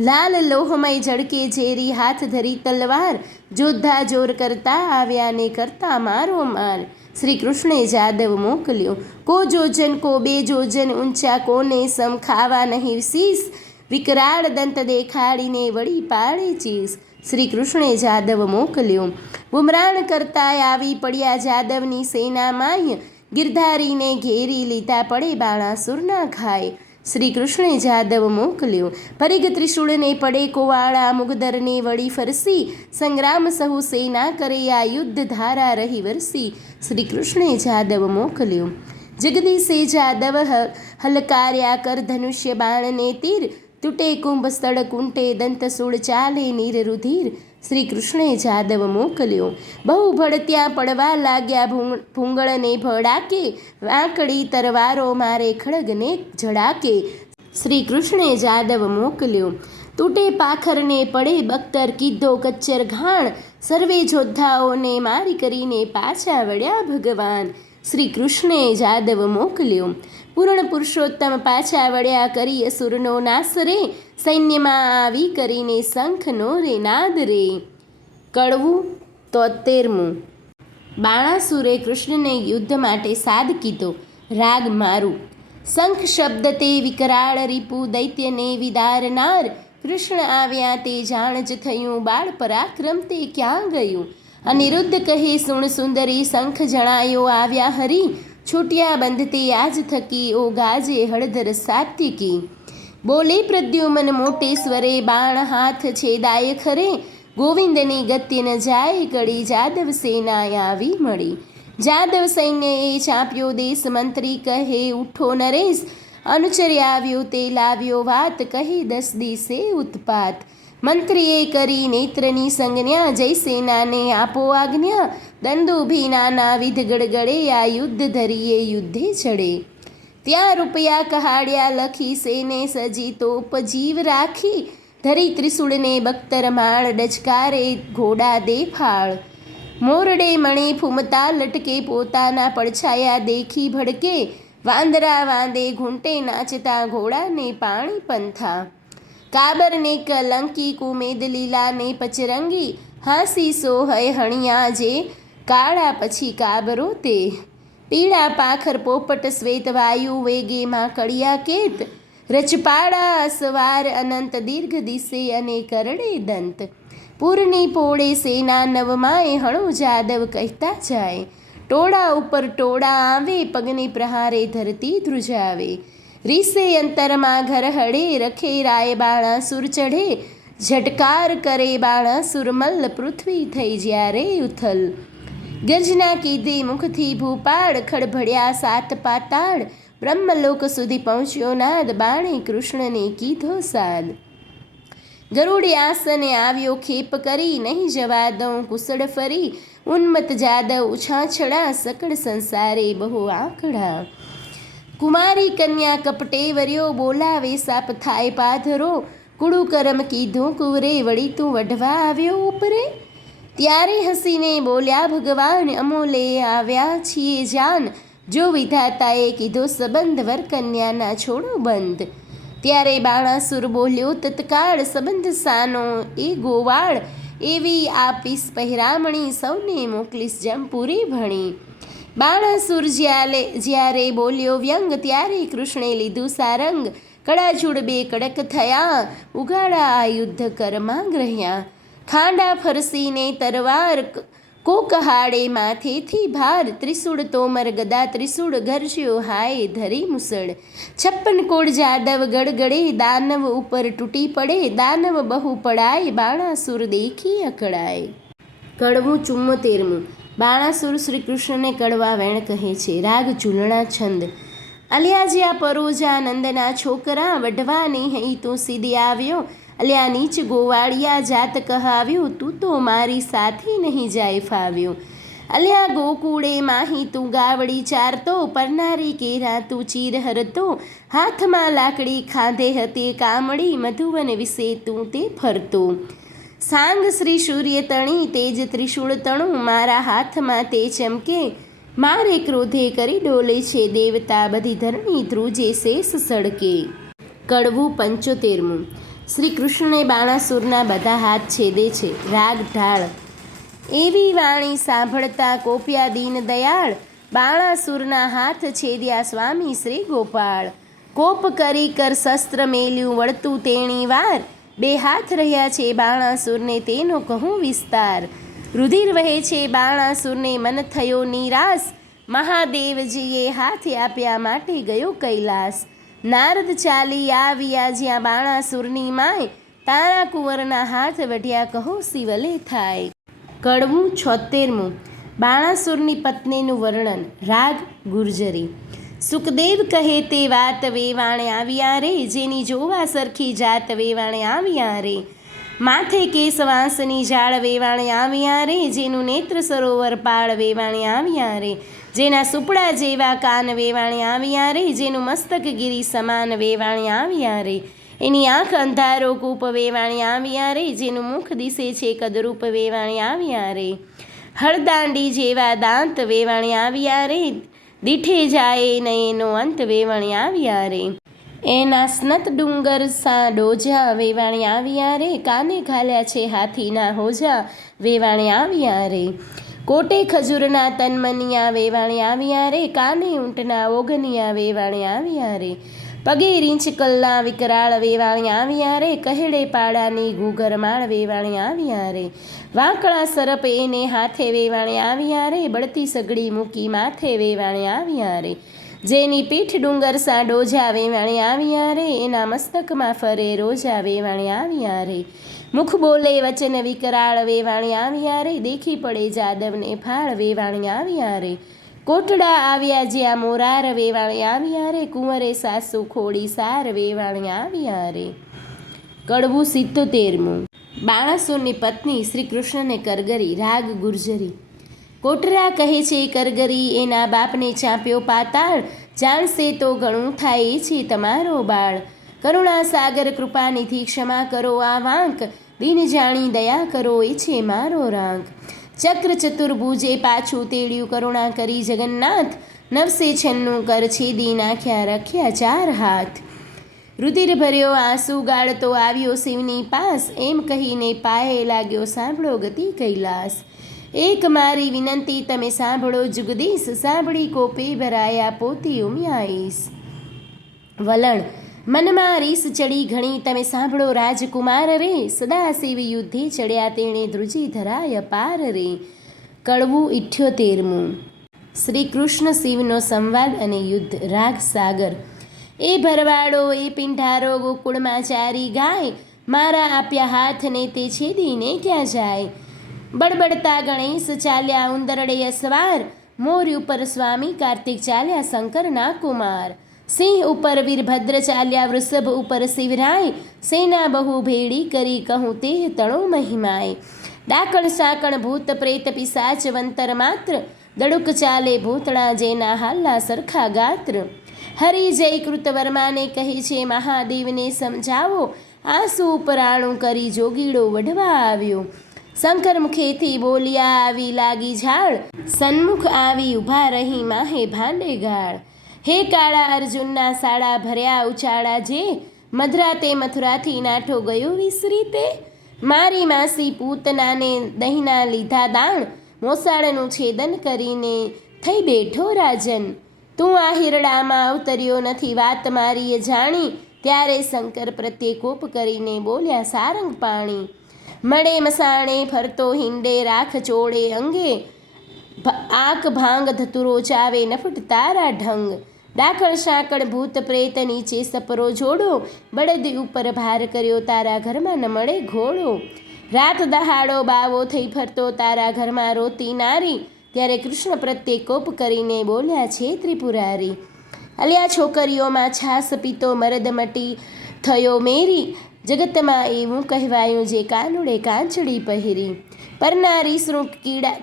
લાલ લોહમય ઝડકે ઝેરી, હાથ ધરી તલવાર, જોધા જોર કરતા આવ્યા ને કરતા મારો માર. શ્રી કૃષ્ણે જાદવ મોકલ્યો. કો જોજન કો 2 જોજન ઊંચા, કોને સમ ખાવા નહીં શીશ, વિકરાળ દંત દેખાડીને વળી પાડે ચીસ. શ્રી કૃષ્ણે જાદવ મોકલ્યો. બુમરાણ કરતા આવી પડ્યા જાદવની સેના માય, ગિરધારીને ઘેરી લીધા પડે બાણાસુરના ઘાય. શ્રી કૃષ્ણે જાદવ મોકલ્યો. પરિગ ત્રિશૂળને પડે કોવાળા, મુગદરને વળી ફરસી, સંગ્રામ સહુ સેના કરે, આ યુદ્ધ ધારા રહી વરસી. શ્રી કૃષ્ણે જાદવ મોકલ્યો. જગદીશે જાદવ હલકાર્યા કર ધનુષ્ય બાણને તીર, તૂટે કુંભ સ્થળ કુંટે દંતસૂળ, ચાલે નીર રુધિર. શ્રી કૃષ્ણે જાદવ મોકલ્યો. બહુ ભળત્યા પડવા લાગ્યા ભૂંગળને ભડાકે, વાંકડી તરવારો મારે ખડગને ઝડાકે. શ્રી કૃષ્ણે જાદવ મોકલ્યો. તૂટે પાખરને પડે બખ્તર, કીધો કચ્ચર ઘાણ, સર્વે જોદ્ધાઓને મારી કરીને પાછા વળ્યા ભગવાન. શ્રી કૃષ્ણે જાદવ મોકલ્યો. પૂર્ણ પુરુષોત્તમ પાછા વળ્યા કરી અસુરનો નાશ રે, સૈન્યમાં આવી કરીને શંખનો રે નાદ રે. કડવું 73. બાણાસુરે કૃષ્ણને યુદ્ધ માટે સાદ કીધો. રાગ મારું. શંખ શબ્દ તે વિકરાળ રીપુ, દૈત્યને વિદારનાર. કૃષ્ણ આવ્યા તે જાણ જ થયું, બાળ પરાક્રમ તે ક્યાં ગયું. અનિરુદ્ધ કહે સુણ સુંદરી, શંખ જણાયો આવ્યા હરી. છૂટ્યા બંધતે આજ થકી, ઓ ગાજે હળધર સાત્વિકી. બોલે પ્રદ્યુમન મોટે સ્વરે, બાણ હાથ છેદાય ખરે. ગોવિંદની ગત્ય ન જાય કડી, જાદવ સેના આવી મળી. જાદવ સૈન્યએ ચાંપ્યો દેશ, મંત્રી કહે ઉઠો નરેશ. અનુચર આવ્યો તે લાવ્યો વાત, કહી 10 દિશે ઉત્પાત. મંત્રીએ કરી નેત્રની સંજ્ઞા, જય સેનાને આપો આજ્ઞા. દંડુભી વિધ ગડગડે, આ યુદ્ધ ધરીએ યુદ્ધે ચડે. ત્યાં રૂપિયા કહાડ્યા લખી, સેને સજી તોપ જીવ રાખી. ધરી ત્રિશુળને બખ્તર માળ, ડચકારે ઘોડા દે ફાળ. મોરડે મણે ફૂમતા લટકે, પોતાના પડછાયા દેખી ભડકે. વાંદરા વાંદે ઘૂંટે નાચતા, ઘોડાને પાણી પંથા. કાબરને કલંકી કુમેદ લીલાને પચરંગી. હાંસી સોહય હણિયા જે, કાળા પછી કાબરો તે. પીળા પાખર પોપટ શ્વેત, વાયુ વેગે માં કડિયા કેત. રચપાડા અસવાર અનંત, દીર્ઘ દિશે અને કરડે દંત. પૂરની પોળે સેના નવમાય, હણો જાદવ કહેતા જાય. ટોળા ઉપર ટોળા આવે, પગને પ્રહારે ધરતી ધ્રુજાવે. રીસે અંતરમાં ઘર હડે, રખે રાય બાણાસુર ચઢે. ઝટકાર કરે બાણાસુર મલ્લ, પૃથ્વી થઈ જ્યારે ઉથલ. ગર્જના કીધી મુખથી ભૂપાળ, ખડભડ્યા 7 પાતાળ. બ્રહ્મલોક સુધી પહોંચ્યો નાદ, બાણે કૃષ્ણને કીધો સાદ. ગરુડ આસને આવ્યો ખેપ કરી, નહીં જવા દઉં કુશળ ફરી. ઉન્મત જાદવ ઉછાછડા, સકળ સંસારે બહુ આંકડા. કુમારી કન્યા કપટે વર્યો, બોલાવે સાપ થાય પાધરો. કુડું કરમ કીધું કુવરે, વળી તું વઢવા આવ્યો ઉપરે. ત્યારે હસીને બોલ્યા ભગવાન, અમોલે આવ્યા છીએ જાન. જો વિધાતાએ કીધો સંબંધ, વર કન્યાના છોડો બંધ. ત્યારે બાણાસુર બોલ્યો તત્કાળ, સંબંધ સાનો એ ગોવાળ. એવી આપીશ પહેરામણી, સૌને મોકલીશ જમપુરી ભણી. બાણાસુર જ્યારે બોલ્યો વ્યંગ, ત્યારે કૃષ્ણે લીધું સારંગ. કડાજુડ 2 કડક થયા, ઉગાડા આ યુદ્ધ કરમાં ગ્રહ્યા. ખાંડા ફરસીને તરવાર, કોકહાડે માથેથી ભાર. ત્રિશુળ તોમર ગદા ત્રિશુળ, ગરજ્યો હાય ધરી મુસળ. 56 કોડ જાદવ ગડગડે, દાનવ ઉપર તૂટી પડે. દાનવ બહુ પડાય, બાણાસુર દેખી અકળાય. કડવું 74. બાણાસુર શ્રી કૃષ્ણને કડવા વેણ કહે છે. રાગ ઝૂલણા છંદ. અલ્યા જ્યાં પરોજા નંદના છોકરા, વઢવાને હઈ તું સીધી આવ્યો. અલ્યા નીચ ગોવાળિયા જાત કહાવ્યું, તું તો મારી સાથે નહીં જાય ફાવ્યો. અલ્યા ગોકુળે માહી તું ગાવડી ચારતો, પરનારી કેરા તું ચીર હરતો. હાથમાં લાકડી ખાધે હતી કામડી, મધુવન વિશે તું તે ફરતો. સાંગ શ્રી સૂર્ય તણી, તેજ ત્રિશૂળ તણું, મારા હાથમાં તે ચમકે. મારે ક્રોધે કરી ડોલે છે દેવતા, બધી ધરણી ધ્રુજે શેષ સડકે. કડવું 75. શ્રી કૃષ્ણને બાણાસુરના બધા હાથ છેદે છે. રાગ ઢાળ. એવી વાણી સાંભળતા કોપ્યા દીન દયાળ, બાણાસુરના હાથ છેદ્યા સ્વામી શ્રી ગોપાળ. કોપ કરી કર શસ્ત્ર મેલ્યું વળતું તેણી વાર, 2 હાથ રહ્યા છે બાણાસુરને તેનો કહું વિસ્તાર. રુધિર વહે છે બાણાસુરને મન થયો નિરાશ, મહાદેવજીએ હાથ આપ્યા માટે ગયો કૈલાસ. નારદ ચાલી આવ્યા જ્યાં બાણાસુરની માય, તારા કુંવરના હાથ વઢ્યા કહો શિવલે થાય. કડવું 76. બાણાસુરની પત્નીનું વર્ણન. રાગ ગુર્જરી. સુખદેવ કહે તે વાત વેવાણે આવ્યા રે, જેની જોવા સરખી જાત વેવાણે આવ્યા રે. માથે કેસવાંસની ઝાડ વેવાણે આવ્યા રે, જેનું નેત્ર સરોવર પાળ વેવાણે આવ્યા રે, જેના સુપડા જેવા કાન વેવાણે આવ્યા રે, જેનું મસ્તક ગિરી સમાન વેવાણે આવ્યા રે, એની આંખ અંધારો કૂપ વેવાણે આવ્યા રે, જેનું મુખ દિશે છે કદરૂપ વેવાણે આવ્યા રે, હળદાંડી જેવા દાંત વેવાણે આવ્યા રે, દીઠે જાય ને એનો અંત વેવાણે આવ્યા રે, એના સ્નત ડુંગર સા ડોજા વેવાણે આવ્યા રે, કાને ઘાલ્યા છે હાથીના હોજા વેવાણે આવ્યા રે, કોટે ખજૂરના તનમનિયા વેવાણે આવ્યા રે, કાને ઊંટના ઓગનિયા વેવાણે આવ્યા રે, પગે રીંછકલ્લા વિકરાળ વેવાણે આવ્યા રે, કહેડે પાડાની ઘૂઘરમાળ વેવાણે આવ્યા રે, વાંકળા સરપ એને હાથે વેવાણે આવ્યા રે, બળતી સગડી મૂકી માથે વેવાણે આવ્યા રે, જેની પીઠ ડુંગર સા ડોજા વેવાણે આવ્યા રે, એના મસ્તકમાં ફરે રોજા વેવાણે આવ્યા રે, મુખ બોલે વચન વિકરાળ વેવાણે આવ્યા રે, દેખી પડે જાદવને ફાળ વેવાણે આવ્યા રે, કોટડા આવ્યા જ્યાં મોરાર વેવાણે આવ્યા રે, કુંવરે સાસુ ખોડી સાર વેવાણે આવ્યા રે. કડવું 77. બાણાસુરની પત્ની શ્રી કૃષ્ણને કરગરી. રાગ ગુર્જરી. કોટરા કહે છે કરગરી એના બાપને ચાંપ્યો પાતાળ, જાણશે તો ઘણું થાય એ છે તમારો બાળ, કરુણા સાગર કૃપાનિધિ ક્ષમા કરો આ વાંક, દિન જાણી દયા કરો એ છે મારો રાંક, ચક્ર ચતુર્ભુજે પાછું તેડ્યું કરુણા કરી જગન્નાથ, નવસે છન્નું કર છેદી નાખ્યા રખ્યા 4 હાથ, રુધિર ભર્યો આંસુ ગાળતો આવ્યો શિવની પાસ, એમ કહીને પાયે લાગ્યો સાંભળો ગતિ કૈલાસ, એક મારી વિનંતી તમે સાંભળો જુગદીશ, સાંભળી કોપે ભરાયા પોતી ઉમિયાઈશ, વલણ મનમાં રીસ ચડી ઘણી તમે સાંભળો રાજકુમાર રે, સદા શિવ યુદ્ધે ચડ્યા તેણે ધ્રુજી ધરાય પાર રે. કડવું 78. શ્રી કૃષ્ણ શિવનો સંવાદ અને યુદ્ધ. રાગ સાગર. એ ભરવાડો એ પિંઢારો ગોકુળમાં ચારી ગાય, મારા આપ્યા હાથને તે છેદીને ક્યાં જાય, બડબડતા ગણેશ ચાલ્યા ઉંદરડે અસવાર, મોર ઉપર સ્વામી કાર્તિક ચાલ્યા શંકરના કુમાર, સિંહ ઉપર વીરભદ્ર ચાલ્યા વૃષભ ઉપર શિવરાય, સેના બહુ ભેડી કરી કહું તે તણો મહિમાય, ડાકણ સાકણ ભૂત પ્રેત પિશાચ વંતર માત્ર, દડુક ચાલે ભૂતળા જેના હાલ્લા સરખા ગાત્ર, હરિજય કૃતવર્માને કહે છે મહાદેવને સમજાવો, આંસુ ઉપર આણું કરી જોગીડો વઢવા આવ્યો, શંકર મુખેથી બોલ્યા આવી લાગી ઝાડ, સન્મુખ આવી ઊભા રહી માહે ભાંડે ગાળ, હે કાળા અર્જુનના સાડા ભર્યા ઉચાળા જે, મધરાતે મથુરાથી નાઠો ગયો વિસરી તે, મારી માસી પૂતનાને દહીંના લીધા દાણ, મોસાળનું છેદન કરીને થઈ બેઠો રાજન, તું આ હિરડામાં અવતર્યો નથી વાત મારીએ જાણી, ત્યારે શંકર પ્રત્યે કોપ કરીને બોલ્યા સારંગ પાણી, મળે મસાણે ફરતો હિંડે રાખ ચોળે અંગે, આક ભાંગ ધતુરો ચાવે નફટ તારા ઢંગ, ડાકણ સાકણ ભૂત પ્રેત નીચે સપરો જોડો, બળદ ઉપર ભાર કર્યો તારા ઘરમાં ન મળે ઘોડો, રાત દહાડો બાવો થઈ ફરતો તારા ઘરમાં રોતી નારી, ત્યારે કૃષ્ણ પ્રત્યે કોપ કરીને બોલ્યા છે ત્રિપુરારી, અલ્યા છોકરીઓમાં છાસ પીતો મરદ મટી થયો મેરી, જગતમાં એવું કહેવાયું જે કાનુડે કાંચડી પહેરી, પરનારી શ્રુક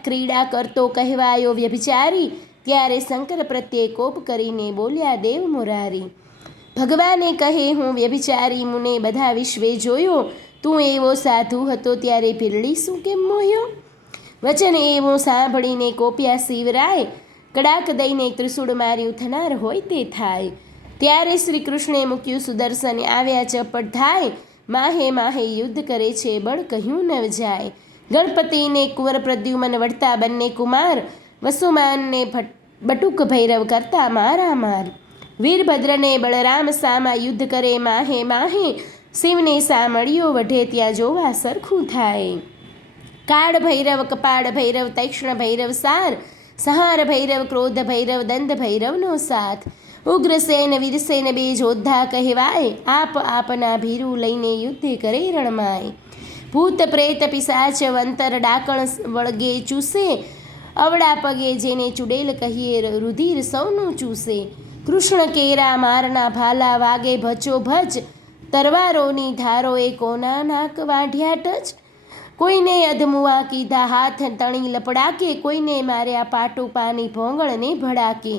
ક્રીડા કરતો કહેવાયો વ્યભિચારી, ત્યારે શંકર પ્રત્યે કોપ કરીને બોલ્યા દેવ મુરારી, ભગવાને કહે હું વ્યભિચારી મુને બધા વિશ્વે જોયો, તું એવો સાધુ હતો ત્યારે પીરડી શું કેમ મોહ્યો, વચન એવું સાંભળીને કોપ્યા શિવરાય, કડાક દઈને ત્રિશૂળ માર્યું થનાર હોય તે થાય, ત્યારે શ્રી કૃષ્ણે મૂક્યું સુદર્શન આવ્યા ચપટ થાય, માહે માહે યુદ્ધ કરે છે બળ કહ્યું ન જાય, ગણપતિને કુંવર પ્રદ્યુમન વળતા બંને કુમાર, વસુમાનને બટુક ભૈરવ કરતા મારા માર, વીરભદ્રને બળરામ સામા યુદ્ધ કરે માહે માહે, શિવને સામળીઓ વઢે ત્યાં જોવા સરખું થાય, કાળ ભૈરવ કપાળ ભૈરવ તૈક્ષ્ણ ભૈરવ સાર, સંહાર ભૈરવ ક્રોધ ભૈરવ દંડ ભૈરવનો સાથ, ઉગ્રસેન વીરસેન બે જોદ્ધા કહેવાય, આપ આપના ભીરું લઈને યુદ્ધે કરે રણમાય, ભૂત પ્રેત પિશાચ વંતર ડાકણ વળગે ચૂસે, અવળા પગે જેને ચુડેલ કહીએ રુધિર સૌનું ચૂસે, કૃષ્ણ કેરા મારના ભાલા વાગે ભચો ભચ, તરવારોની ધારોએ કોના નાક વાઢ્યા ટચ. કોઈને અધમુઆ કીધા હાથ તણી લપડાકે, કોઈને માર્યા પાટુપાની ભોંગળને ભડાકે.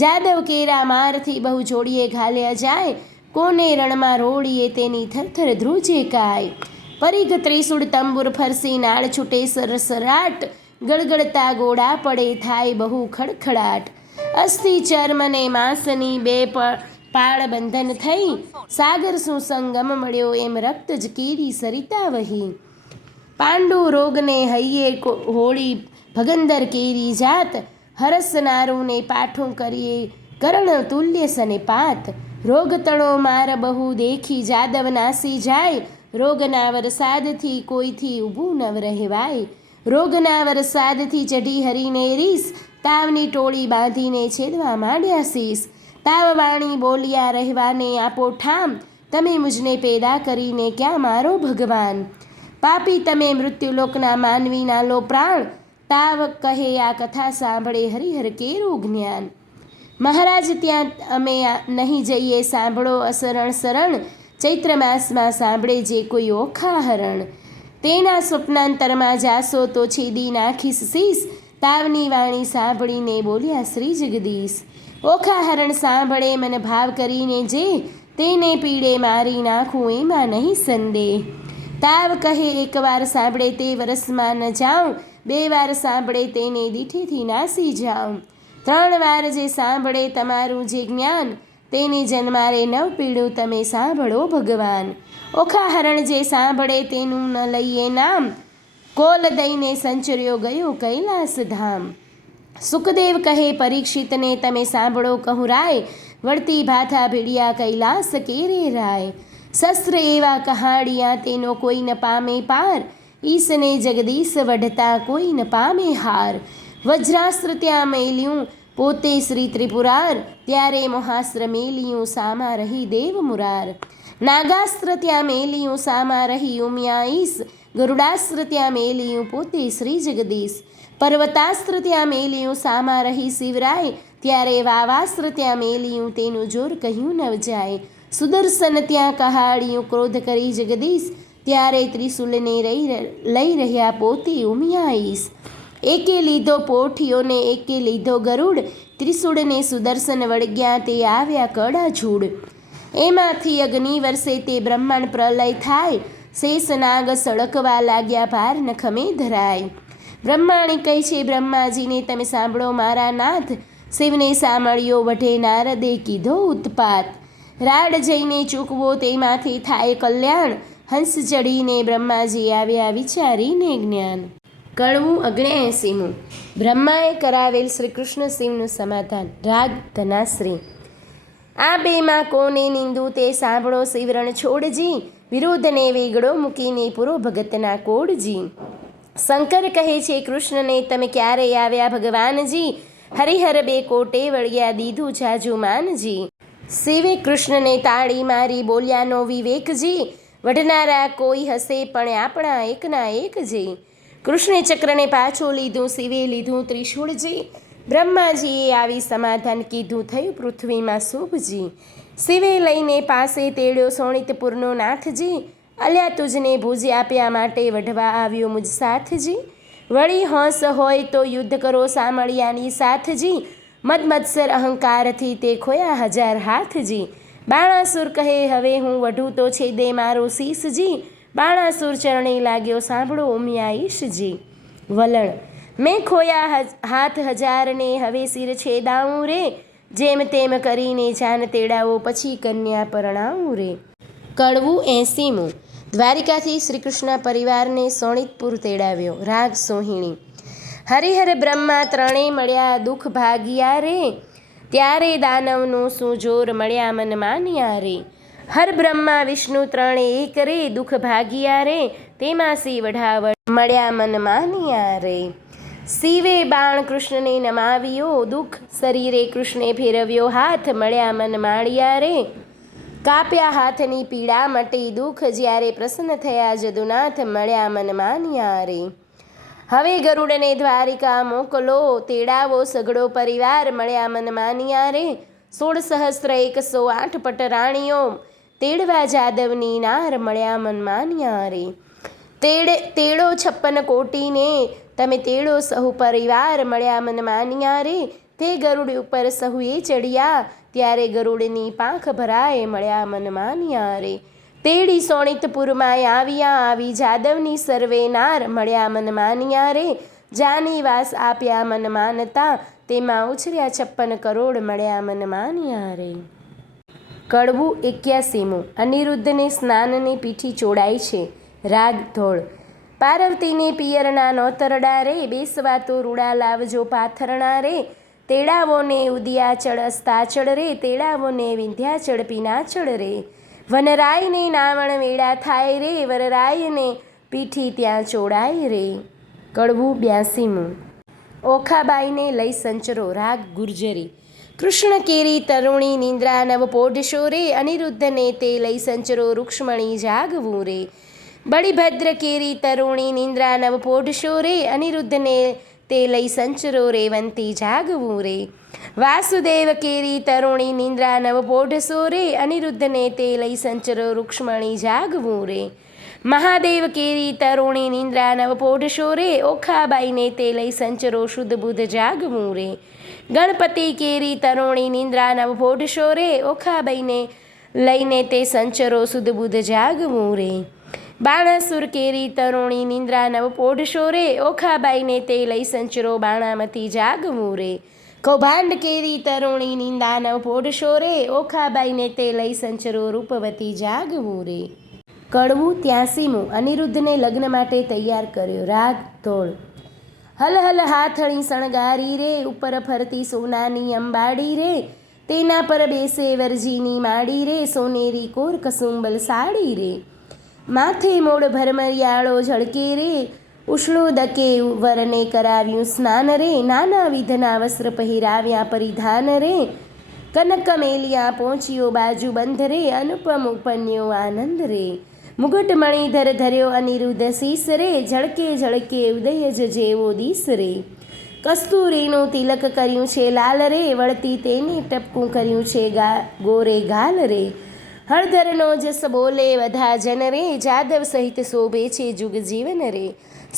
જાદવ કેરા મારથી બહુ જોડીએ ઘાલ્યા જાય, કોને રણમાં રોડીએ તેની થરથર ધ્રુજે કાય. પરિઘ ત્રિશુળ તંબુર ફરસી નાળ છૂટે સરસરાટ, ગળગળતા ગોળા પડે થાય બહુ ખડખડાટ. અસ્થિ ચર્મને માંસની બે પાળ બંધન થઈ, સાગર શું સંગમ મળ્યો એમ રક્ત જ કીરી સરિતા વહી. પાંડુ રોગને હૈયે હોળી ભગંદર કેરી જાત, હરસનારુને પાઠું કરીએ કરણ તુલ્ય સને પાત. રોગ તણો માર બહુ દેખી જાદવ નાસી જાય, રોગના વરસાદથી કોઈથી ઊભું ન રહેવાય. રોગના વરસાદથી ચઢી હરીને રીસ, તાવની ટોળી બાંધીને છેદવા માંડ્યા શીશ. તાવવાણી બોલ્યા રહેવાને આપો ઠામ, તમે મુજને પેદા કરીને ક્યાં મારો ભગવાન. પાપી તમે મૃત્યુલોકના માનવીના લો પ્રાણ, તાવ કહે આ કથા સાંભળે હરિહર કેરું જ્ઞાન. મહારાજ ત્યાં અમે નહીં જઈએ સાંભળો અસરણ શરણ, ચૈત્ર માસમાં સાંભળે જે કોઈ ઓખા હરણ. તેના સ્વપ્નાંતરમાં જાશો તો છેદી નાખીશ શીશ, તાવની વાણી સાંભળીને બોલ્યા શ્રી જગદીશ. ઓખા હરણ સાંભળે મન ભાવ કરીને જે, તેને પીડે મારી નાખું એમાં નહીં સંદેહ. તાવ કહે એકવાર સાંભળે તે વરસમાં ન જાઉં, બે વાર સાંભળે તેને દીઠેથી નાસી જાઉં. 3 વાર જે સાંભળે તમારું જે જ્ઞાન, તેને જન્મારે નવ પીડું તમે સાંભળો ભગવાન. ઓખા હરણ જે સાંભળે તેનું ન લઈએ નામ, કોલ દઈને સંચર્યો ગયો કૈલાસ ધામ. સુખદેવ કહે પરીક્ષિતને તમે સાંભળો કહું રાય, વળતી ભાથા ભીડિયા કૈલાસ કેરે રાય. શસ્ત્ર એવા કહાડિયા તેનો કોઈ ન પામે પાર, ઈસને જગદીશ વઢતા કોઈ ન પામે હાર. વજ્રાસ્ત્ર ત્યાં મેલ્યું પોતે શ્રી ત્રિપુરાર, ત્યારે મહાસ્ત્ર મેલ્યું સામા રહી દેવ મુરાર. નાગાસ્ત્ર ત્યાં મેલ્યું સામા રહી ઉમિયા ઈશ, ગરુડાસ્ત્ર ત્યાં મેલ્યું પોતે શ્રી જગદીશ. પર્વતાસ્ત્ર ત્યાં મેલ્યું સામા રહી શિવરાય, ત્યારે વાવાસ્ત્ર ત્યાં મેલ્યું તેનું જોર કહ્યું ન જાય. સુદર્શન ત્યાં કહાડ્યું ક્રોધ કરી જગદીશ, ત્યારે ત્રિશુલને લઈ રહ્યા પોતે ઉમિયા ઈશ. એકે લીધો પોઠિયોને એકે લીધો ગરુડ, ત્રિશુળને સુદર્શન વળગ્યા તે આવ્યા કડા ઝૂડ. એમાંથી અગ્નિ વર્ષે તે બ્રહ્માંડ પ્રલય થાય, શેષ નાગ સળકવા લાગ્યા ભાર ન ખમે ધરાય. બ્રહ્માણી કહે છે બ્રહ્માજીને તમે સાંભળો મારા નાથ, શિવને સાંભળ્યો વઢે નારદે કીધો ઉત્પાત. રાડ જઈને ચૂકવો તેમાંથી થાય કલ્યાણ, હંસ ચડીને બ્રહ્માજી આવ્યા વિચારીને જ્ઞાન. કડવું 79. બ્રહ્માએ કરાવેલ શ્રી કૃષ્ણ શિવનું સમાધાન. રાગ ધનાશ્રી. આ બેમાં કોને નિંદુ તે સાંભળો શિવરણ છોડજી, વિરોધને વેગળો મૂકીને પૂરો ભગતના કોડજી. શંકર કહે છે કૃષ્ણને તમે ક્યારે આવ્યા ભગવાનજી, હરિહર બે કોટે વળગ્યા દીધું જાજુ માનજી. શિવે કૃષ્ણને તાળી મારી બોલ્યાનો વિવેકજી, વઢનારા કોઈ હશે પણ આપણા એકના એકજી. કૃષ્ણે ચક્રને પાછું લીધું, શિવે લીધું ત્રિશૂળજી, બ્રહ્માજીએ આવી સમાધાન કીધું થયું પૃથ્વીમાં શુભજી. શિવે લઈને પાસે તેડ્યો સોણિતપુરનો નાથજી, અલ્યા તુજને ભુજ આપ્યા માટે વઢવા આવ્યો મુજ સાથજી. વળી હોંશ હોય તો યુદ્ધ કરો સામળિયાની સાથજી, મદમત્સર અહંકારથી તે ખોયા 1000 હાથજી. બાણાસુર કહે હવે હું વઢું તો છે દે મારો શીશજી, બાણાસુર ચરણે લાગ્યો સાંભળો ઉમિયા ઈશજી. વલણ. મેં ખોયા હાથ 1000 ને હવે શિર છેદાવું રે, જેમ તેમ કરીને જાન તેડાવો પછી કન્યા પરણાવું રે. કડવું 80. દ્વારિકાથી શ્રીકૃષ્ણ પરિવારને સોણિતપુર તેડાવ્યો. રાગ સોહિણી. હરિહર બ્રહ્મા ત્રણેય મળ્યા દુઃખ ભાગ્યા રે, ત્યારે દાનવનું શું જોર મળ્યા મન માન્યા રે. હર બ્રહ્મા વિષ્ણુ ત્રણે એક રે, દુઃખ ભાગ્યા રે, તેમાં શિવ વઢાવટ મળ્યા મન માન્યા રે. શિવે બાણ કૃષ્ણને નમાવ્યો, દુઃખ શરીરે કૃષ્ણે ફેરવ્યો હાથ, મળ્યા મન માળ્યા રે. કાપ્યા હાથની પીડા મટી દુઃખ, જ્યારે પ્રસન્ન થયા જદુનાથ, મળ્યા મન માન્યા રે. હવે ગરુડને દ્વારિકા મોકલો, તેડાવો સઘળો પરિવાર, મળ્યા મન માન્યા રે. 16 સહસ્ત્ર 108 પટરાણીઓ, તેડવા જાદવની નાર મળ્યા મન માન્યા રે. તેડો 56 કોટીને તમે તેડો સહુ પરિવાર મળ્યા મન માન્યા રે. તે ગરુડ ઉપર સહુએ ચડ્યા ત્યારે ગરુડની પાંખ ભરાય મળ્યા મન માન્યા રે. તેડી સોણિતપુરમાં આવ્યા આવી જાદવની સર્વે નાર મળ્યા મન માન્યા રે. જાની વાસ આપ્યા મન માનતા તેમાં ઉછર્યા 56 કરોડ મળ્યા મન માન્યા રે. કડવું 81મું. અનિરુદ્ધને સ્નાનની પીઠી ચોડાઈ છે. રાગ ધોળ. પાર્વતીને પિયરના નોતરડા રે. બેસવા તો રૂડા લાવજો પાથરણા રે. તેડાવોને ઉદયાચળ અસ્તાચળ રે. તેડાવોને વિંધ્યાચળ પીનાચળ રે. વનરાયને નાવણ વેળા થાય રે. વરરાયને પીઠી ત્યાં ચોડાય રે. કડવું 82મું. ઓખાબાઈને લઈ સંચરો. રાગ ગુર્જરી. કૃષ્ણ કેરી તરુણી નિંદ્રા નવ પોઢશો રે. અનિરુદ્ધને તે લઈ સંચરો રૂક્ષ્મણી જાગવું રે. બળીભદ્ર કેરી તરુણી નિંદ્રા નવ પોઢશો રે. અનિરુદ્ધને તે લઈ સંચરો રેવંતી જાગવું રે. વાસુદેવ કેરી તરુણી નિંદ્રા નવ પોઢશો રે. અનિરુદ્ધને તે લઈ સંચરો રૂક્ષ્મણી જાગવું રે. મહાદેવ કેરી તરુણી નિંદ્રા નવ પોઢશો રે. ઓખાબાઈને તે લઈ સંચરો શુદ્ધ બુદ્ધ જાગવું રે. ગણપતિ કેરી તરુણી નિંદ્રા નવ પોઢશો રે. ઓખાબાઈને લઈને તે સંચરો શુદ્ધ બુદ્ધ જાગવું રે. બાણાસુર કેરી તરુણી નિંદ્રા નવ પોઢશો રે. ઓખાબાઈને તે લઈ સંચરો બાણામતી જાગવું રે. કૌભાંડ કેરી તરુણી નિંદા નવ પોઢશો રે. ઓખાબાઈને તે લઈ સંચરો રૂપવતી જાગવું રે. કડવું 83મું. અનિરુદ્ધને લગ્ન માટે તૈયાર કર્યો. રાગ ધોળ. હલ હલ હાથણી શણગારી રે. ઉપર ફરતી સોનાની અંબાડી રે. તેના પર બેસે વરજીની માડી રે. સોનેરી કોર કસુંબલ સાડી રે. માથે મોડ ભરમરિયાળો ઝળકે રે. ઉષ્ણોદકે વરને કરાવ્યું સ્નાન રે. નાના વિધના વસ્ત્ર પહેરાવ્યા પરિધાન રે. કનક મેલિયા પહોંચ્યો બાજુ બંધ રે. અનુપમ ઉપન્યો આનંદ રે. મુગટ મણિધર ધર્યો અનિરુદ્ધ શીસ રે. ઝળકે ઝળકે ઉદય જ જેવો દીસ રે. કસ્તુરીનું તિલક કર્યું છે લાલ રે. વળતી તેને ટપકું કર્યું છે ગોરે ગાલ રે. હળધરનો જસ બોલે બધા જન રે. જાદવ સહિત શોભે છે જુગ જીવન રે.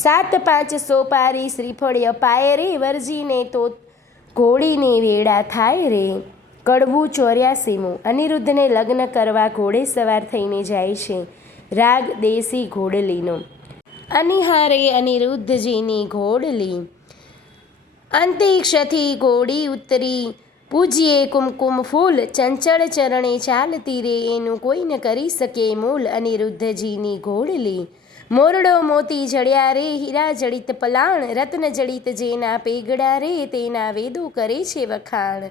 7-5 સોપારી શ્રીફળ અપાય રે. વરજીને તો ઘોડીને વેળા થાય રે. કડવું 84મું. અનિરુદ્ધને લગ્ન કરવા ઘોડે સવાર થઈને જાય છે. રાગ દેશી ઘોડલીનો. અનિહારે અનિરુદ્ધજીની ઘોડલી. અંતરિક્ષથી ઘોડી ઉતરી પૂજ્યે કુમકુમ ફૂલ. ચંચળ ચરણે ચાલતી રે. એનું કોઈ ન કરી શકે મૂલ. અનિરુદ્ધજીની ઘોડલી. મોરડો મોતી જડ્યા રે. હીરા જડિત પલાણ. રત્ન જડિત જેના પેગડા રે. તેના વેદો કરે છે વખાણ.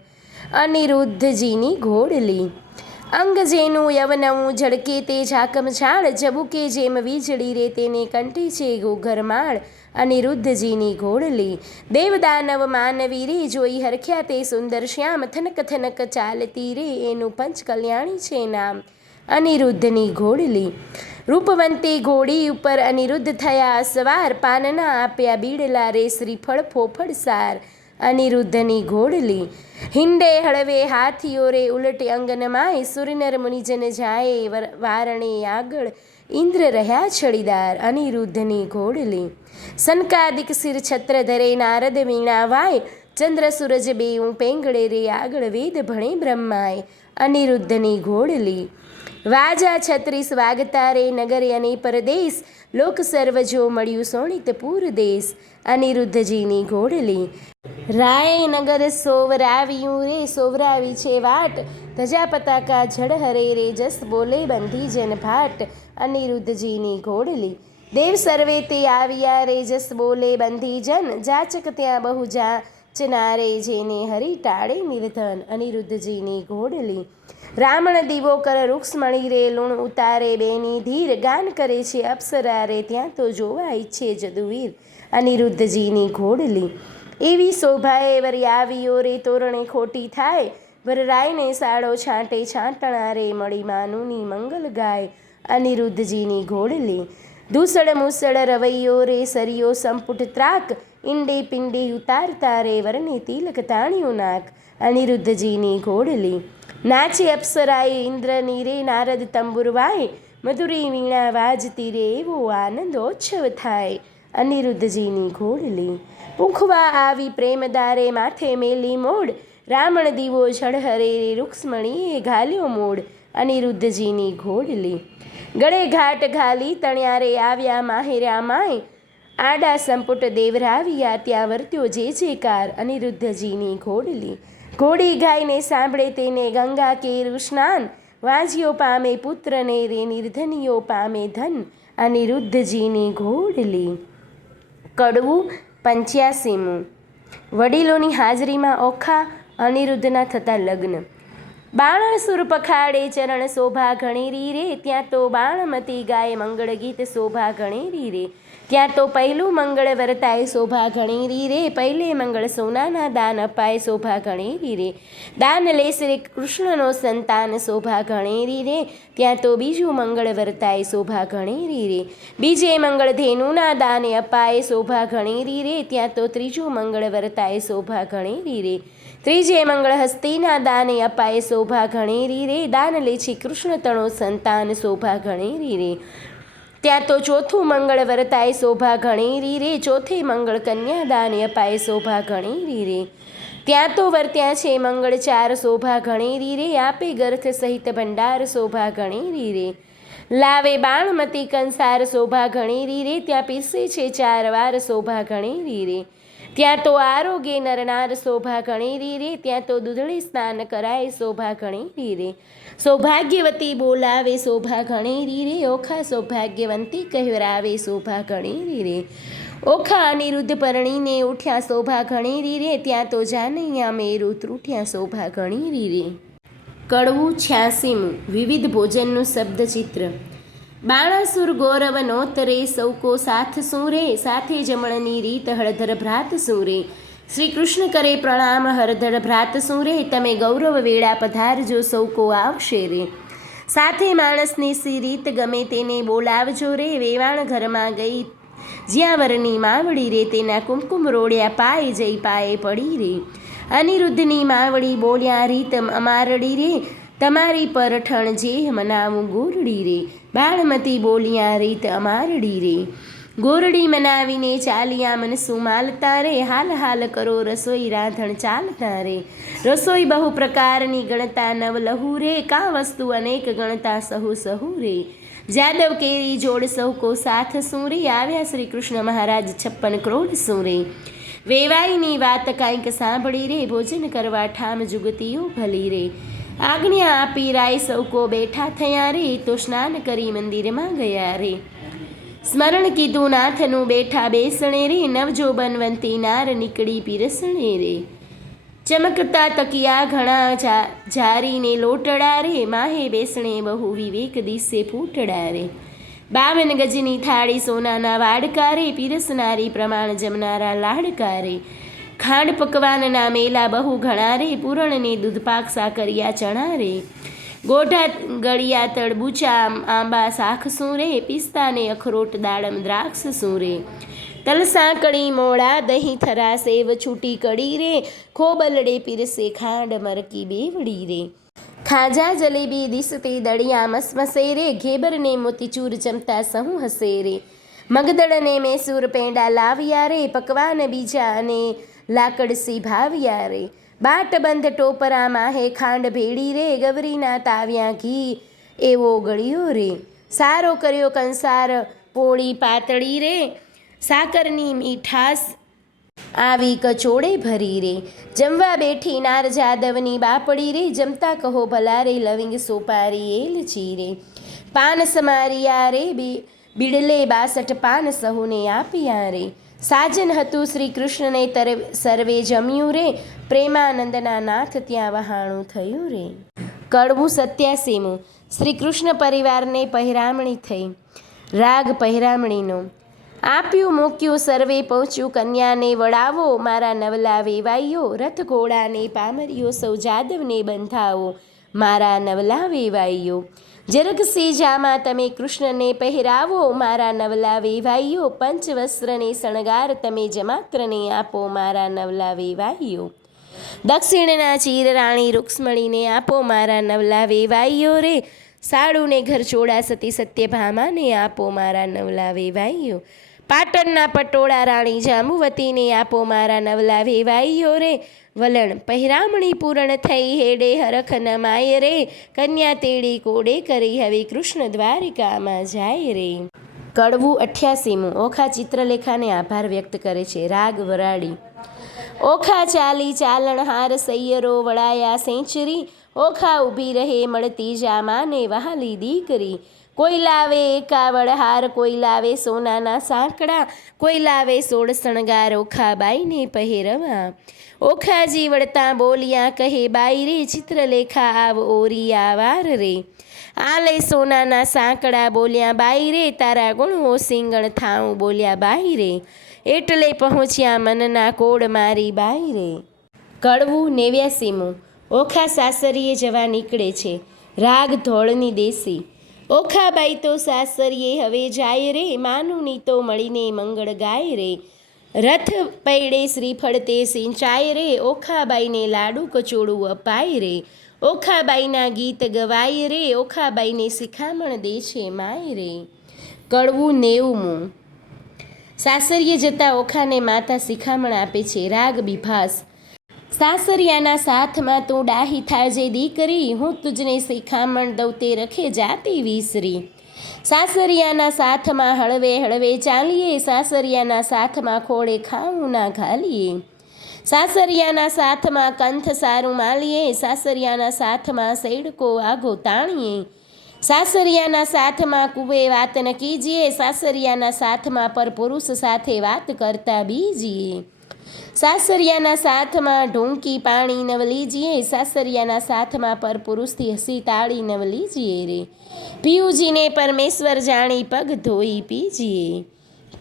અનિરુદ્ધજીની ઘોડલી. અંગ જેનું યવનવું ઝળકે તે ઝાકમછાળ. જબુકે જેમ વીજળી રે. તેને કંઠી છે ઘોઘરમાળ. અનિરુદ્ધજીની ઘોડલી. દેવદાનવ માનવી રે. જોઈ હરખ્યા તે સુંદર શ્યામ. થનક થનક ચાલતી રે. એનું પંચ કલ્યાણી છે નામ. અનિરુદ્ધની ઘોડલી. રૂપવંતી ઘોડી ઉપર અનિરુદ્ધ થયા સવાર. પાનના આપ્યા બીડલા રે. શ્રીફળ ફોફળ સાર. અનિરુદ્ધની ઘોડલી. હિંડે હળવે હાથીઓ રે. ઉલટે અંગનમાય. સુરનર મુનિજન જાય વારણે આગળ. ઇન્દ્ર રહ્યા છડીદાર. અનિરુદ્ધની ઘોડલી. સનકાદિક સિર છત્ર ધરે. નારદ વીણા વાય. ચંદ્ર સૂરજ બેઉં પેંગળે રે. આગળ વેદ ભણે બ્રહ્માય. અનિરુદ્ધની ઘોડલી. વાજા 36 વાગતા રે. નગરે અને પરદેશ. લોક સર્વ જો મળ્યું સોણિતપુર દેશ. અનિરુદ્ધજીની ઘોડલી. રાયે નગર સોવરાવ્યું રે. સોવરાવી છે વાટ. ધજા પતાકા ઝડ હરે રે. જસ બોલે બંધી જન ભાટ. અનિરુદ્ધજીની ઘોડલી. દેવ સર્વે તે આવ્યા રે. જસ બોલે બંધી જન. જાચક ત્યાં બહુ જાચના રે. જેને હરી ટાળે નિર્ધન. અનિરુદ્ધજીની ઘોડલી. રામણ દીવો કર રૂક્ષ્મણી રે. લૂણ ઉતારે બેની ધીર. ગાન કરે છે અપ્સરા રે. ત્યાં તો જોવા ઈચ્છે જદુવીર. અનિરુદ્ધજીની ઘોડલી. એવી શોભાએ વરી આવ્યો રે. તોરણે ખોટી થાય. વરરાયને સાડો છાંટે છાંટણા રે. મળી માનુની મંગલ ગાય. અનિરુદ્ધજીની ઘોડલી. ધૂસળ મૂસળ રવૈયો રે. સરિયો સંપુટ ત્રાક. ઈંડે પિંડે ઉતારતા રે. વરને તિલક તાણ્યું નાક. અનિરુદ્ધજીની ઘોડલી. નાચે અપ્સરાએ ઇન્દ્રની રે, નારદ તંબુર વાય, મધુરી વીણા વાજતી રે, એવો આનંદોત્સવ થાય. અનિરુદ્ધજીની ઘોડલી. પૂંખવા આવી પ્રેમદારે, માથે મેલી મોડ, રામણ દીવો ઝળહરે રે, રૂક્ષ્મણીએ ઘાલ્યો મોડ. અનિરુદ્ધજીની ઘોડલી. ગળે ઘાટ ઘાલી તણ્યારે આવ્યા માહેર્યા માય, આડા સંપુટ દેવરાવ્યા ત્યાં વર્ત્યો જે જેકાર. અનિરુદ્ધજીની ઘોડલી. ઘોડી ગાયને સાંભળે તેને ગંગા કેરું સ્નાન, વાંજ્યો પામે પુત્રને રે, નિર્ધનિયો પામે ધન. અનિરુદ્ધજીની ઘોડલી. કડવું 85મું. વડીલોની હાજરીમાં ઓખા અનિરુદ્ધના થતા લગ્ન. બાણાસુર પખાડે ચરણ શોભા ઘણેરી રે, ત્યાં તો બાણમતી ગાય મંગળ ગીત શોભા ઘણેરી રે. ત્યાં તો પહેલું મંગળ વર્તાય શોભા ઘણેરી રે, પહેલે મંગળ સોનાના દાન અપાય શોભા ઘણેરી રે. દાન લે શ્રી કૃષ્ણનો સંતાન શોભા ઘણેરી રે, ત્યાં તો બીજું મંગળ વર્તાય શોભા ઘણેરી રે. બીજે મંગળ ધેનુના દાને અપાય શોભા ઘણેરી રે, ત્યાં તો ત્રીજું મંગળ વર્તાય શોભા ઘણેરી રે. ત્રીજે મંગળ હસ્તીના દાને અપાય શોભા ઘણેરી રે, દાન લે છે કૃષ્ણ તણો સંતાન શોભા ઘણેરી રે. ત્યાં તો ચોથું મંગળ વર્તાય શોભા ઘણેરી રે, ચોથે મંગળ કન્યાદાને અપાય શોભા ઘણેરી રે. ત્યાં તો વર્ત્યા છે મંગળ 4 શોભા ઘણેરી રે, આપે ગર્થ સહિત ભંડાર શોભા ઘણેરી રે. લાવે બાણમતી કંસાર શોભા ઘણેરી રે, ત્યાં પીસે છે 4 વાર શોભા ઘણેરી રે. ત્યાં તો આરોગ્ય નરનાર શોભા ઘણેરી રે, ત્યાં તો દૂધળી સ્નાન કરાય શોભા ઘણેરી રે. સૌભાગ્યવતી બોલાવે શોભા ઘણેરી રે, ઓખા સૌભાગ્યવંતી કહેવરાવે શોભા ઘણેરી રે. ઓખા અનિરુદ્ધ પરણીને ઉઠ્યા શોભા ઘણેરી રે, ત્યાં તો જાનૈયા મેરુ ત્રુઠ્યા શોભા ઘણેરી રે. કડવું 86મું. વિવિધ ભોજનનું શબ્દચિત્ર. બાણાસુર ગૌરવ નોતરે, સૌકો સાથ સુરે, સાથે જમણની રીત હળધર ભ્રાત સુરે. શ્રી કૃષ્ણ કરે પ્રણામ હળધર ભ્રાત સુરે, તમે ગૌરવ વેળા પધારજો સૌકો આવશે રે. સાથે માણસની સી રીત ગમે તેને બોલાવજો રે, વેવાણ ઘરમાં ગઈ જ્યાં વરની માવડી રે, તેના કુમકુમ રોડ્યા પાય જઈ પાયે પડી રે. અનિરુદ્ધની માવડી બોલ્યા રીત અમારડી રે, તમારી પરઠણ જે મનાવું ગોરડી રે. બાણમતી બોલિયા રીત અમારડી રે. ગોરડી મનાવીને ચાલિયા મનસું માલતા રે, હાલ હાલ કરો રસોઈ રાંધણ ચાલતા રે. રસોઈ બહુ પ્રકારની ગણતા નવ લહુ રે, કા વસ્તુ અનેક ગણતા સહુ સહુ રે. જાદવ કેરી જોડ સૌકો સાથ સુરે, આવ્યા શ્રી કૃષ્ણ મહારાજ 56 ક્રોડ સુરે. વેવાઈની વાત કાંઈક સાંભળી રે, ભોજન કરવા ઠામ જુગતીઓ ભલી રે. આજ્ઞા આપી રાય સૌકો બેઠા થયા રે, તો સ્નાન કરી મંદિરમાં ગયા રે. સ્મરણ કીધું નાથનું બેઠા બેસણે રે, નવજો બનવંતી નાર નીકળી પીરસણે રે. ચમકતા તકિયા ઘણા જારીને લોટડા રે, માહે બેસણે બહુ વિવેક દિશે ફૂટડા રે. 52 ગજની થાળી સોનાના વાડકા રે, પીરસનારી પ્રમાણ જમનારા લાડકા રે. ખાંડ પકવાનના મેલા બહુ ઘણા રે, પૂરણને દૂધપાક સાકરિયા ચણા રે. ગોઢા ગળિયા તળબૂચા આંબા શાખ શું રે, પિસ્તાને અખરોટ દાડમ દ્રાક્ષ શું રે. તલસાકડી મોળા દહીં થરા સેવ છૂટી કડી રે, ખોબલડે પીરસે ખાંડ મરકી બેવડી રે. ખાજા જલેબી દિસતે દળિયા મસમસે રે, ઘેબરને મોતીચૂર જમતા સહુ હસે રે. મગદળને મેસૂર પેંડા લાવ્યા રે, પકવાન બીજા અને લાકડસી ભાવ્યા રે. બાટ બંધ ટોપરામાં હે ખાંડ ભેળી રે, ગવરીના તાવ્યા ઘી એવો ગળ્યો રે. સારો કર્યો કંસાર પોળી પાતળી રે, સાકરની મીઠાસ આવી કચોળે ભરી રે. જમવા બેઠી નાર જાદવની બાપડી રે, જમતા કહો ભલા રે લવિંગ સોપારી એલચી રે. પાન સમારિયા રે, બિડલે 62 પાન સહુને આપ્યા રે. સાજન હતું શ્રી કૃષ્ણને સર્વે જમ્યું રે, પ્રેમાનંદના નાથ ત્યાં વહાણું થયું રે. કડવું 87મું. શ્રી કૃષ્ણ પરિવારને પહેરામણી થઈ. રાગ પહેરામણીનો. આપ્યું મૂક્યું સર્વે પહોંચ્યું કન્યાને વડાવો, મારા નવલા વેવાઈઓ, રથ ઘોડાને પામરીઓ સૌ જાદવને બંધાવો, મારા નવલા વેવાઈઓ. જરગસી જામાં તમે કૃષ્ણને પહેરાવો, મારા નવલા વેવાઈઓ, પંચવસ્ત્રને શણગાર તમે જમાત્રને આપો, મારા નવલા વેવાઈઓ. દક્ષિણના ચીર રાણી રૂક્ષ્મણીને આપો મારા નવલા વેવાઈઓ રે, સાડુને ઘર ચોડા સતી સત્યભામાને આપો મારા નવલા વેવાઈઓ. પાટણના પટોળા રાણી જાંબુવતીને આપો મારા નવલા વેવાઈઓ રે, વલણ પહેરામણી પૂરણ થઈ હેડે હરખ નમાય રે, કન્યા તેડી કોડે કરી હવે કૃષ્ણ દ્વારિકામાં જાય રે. કડવું 88મું. ઓખા ચિત્રલેખાને આભાર વ્યક્ત કરે છે. રાગ વરાડી. ઓખા ચાલી ચાલણહાર સૈયરો વળાયા સેંચરી, ઓખા ઊભી રહે મળતી જામાને વહાલી દીકરી. કોઈ લાવે એકાવળ હાર, કોઈ લાવે સોનાના સાંકડા, કોઈ લાવે 16 શણગાર ઓખાબાઈને પહેરવા. ઓખાજી વળતા બોલ્યા કહે બાઈ રે, ચિત્રલેખા આવ ઓરી આવાર રે. આલે સોનાના સાંકડા બોલ્યા બાઈ રે, તારા ગુણો સિંગણ થાઉં બોલ્યા બાઈ રે, એટલે પહોંચ્યા મનના કોડ મારી બાઈ રે. કડવું 89મું. ઓખા સાસરીએ જવા નીકળે છે. રાગ ધોળની દેશી. ઓખાબાઈ તો સાસરીએ હવે જાય રે, માનુની તો મળીને મંગળ ગાય રે. રથ પૈડે શ્રીફળ તે સિંચાય રે, ઓખાબાઈને લાડુ કચોળું અપાય રે. ઓખાબાઈના ગીત ગવાય રે, ઓખાબાઈને શિખામણ દે છે માય રે. કડવું 90મું. સાસરીએ જતા ઓખાને માતા શિખામણ આપે છે. રાગ બિભાસ. સાસરિયાના સાથમાં તું ડાહી થાજે દીકરી, હું તુજને શિખામણ દઉં તે રખે જાતી વિસરી. સાસરિયાના સાથમાં હળવે હળવે ચાલીએ, સાસરિયાના સાથમાં ખોળે ખાવું ના ઘાલીએ. સાસરિયાના સાથમાં કંથ સારું માલીએ, સાસરિયાના સાથમાં સૈડકો આગો તાણીએ. સાસરિયાના સાથમાં કુવે વાત ન કીજીએ, સાસરિયાના સાથમાં પર પુરુષ સાથે વાત કરતા બીજીએ. સાસરિયાના સાથમાં ઢોંકી પાણી નવ લીજીએ, સાસરિયાના સાથમાં પર પુરુષથી હસી તાળી નવ લીજીએ રે. પિયુજીને પરમેશ્વર જાણી પગ ધોઈ પીજીએ.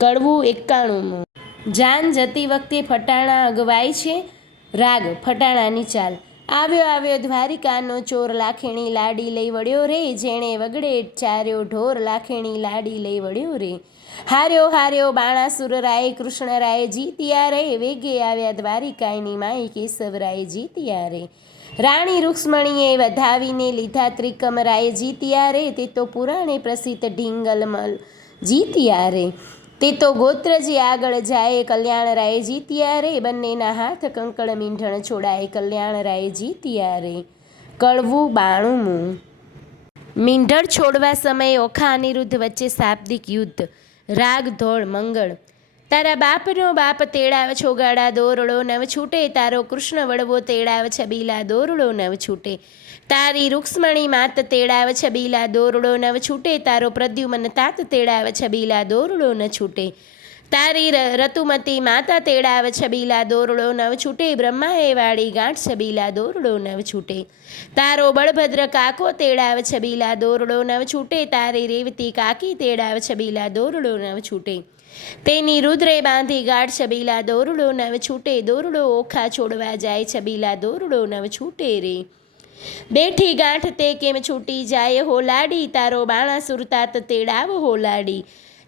કડવું 91મું. જાન જતી વખતે ફટાણા અગવાય છે. રાગ ફટાણાની ચાલ. આવ્યો આવ્યો દ્વારિકાનો ચોર, લાખેણી લાડી લઈ વળ્યો રે, જેણે વગડે ચાર્યો ઢોર, લાખેણી લાડી લઈ વળ્યો રે. હાર્યો હાર્યો બાણાસુરરાય, કૃષ્ણરાય જીત્યા રે, વેગે આવ્યા દ્વારિકાની માઈ, કેશવરાય જીત્યા રે. રાણી રૂક્ષ્મણીએ વધાવીને લીધા ત્રિકમરાય જીત્યા રે, તે તો પુરાણે પ્રસિદ્ધ ઢીંગલમલ જીત્યા રે. તે તો ગોત્રજી આગળ જાય, કલ્યાણરાય જીત્યા રે, બંનેના હાથ કંકળ મીંઢણ છોડાય, કલ્યાણરાય જીત્યા રે. કડવું 92મું. મીંઢળ છોડવા સમયે ઓખા અનિરુદ્ધ વચ્ચે શાબ્દિક યુદ્ધ. રાગ ધોળ મંગળ. તારા બાપનો બાપ તેડાવ છોગાડા દોરડો નવ છૂટે, તારો કૃષ્ણ વડવો તેડાવ છબીલા દોરડો નવ છૂટે. તારી રૂક્ષ્મણી માત તેડાવ છબીલા દોરડો નવ છૂટે, તારો પ્રદ્યુમન તાત તેડાવ છબીલા દોરડો ન છૂટે. તારી રતુમતી માતા તેડાવ છબીલા દોરડો નવ છૂટે, બ્રહ્માએ વાળી ગાંઠ છબીલા દોરડો નવ છૂટે. તારો બળભદ્ર કાકો તેડાવ છબીલા દોરડો નવ છૂટે, તારી રેવતી કાકી તેડાવ છબીલા દોરડો નવ છૂટે. તેની રુદ્રે બાંધી ગાઢ છબીલા દોરડો નવ છૂટે, દોરડો ઓખા છોડવા જાય છબીલા દોરડો નવ છૂટે રે. બેઠી ગાંઠ તે કેમ છૂટી જાય હોલાડી, તારો બાણાસુર તાત તેડાવ હોલાડી.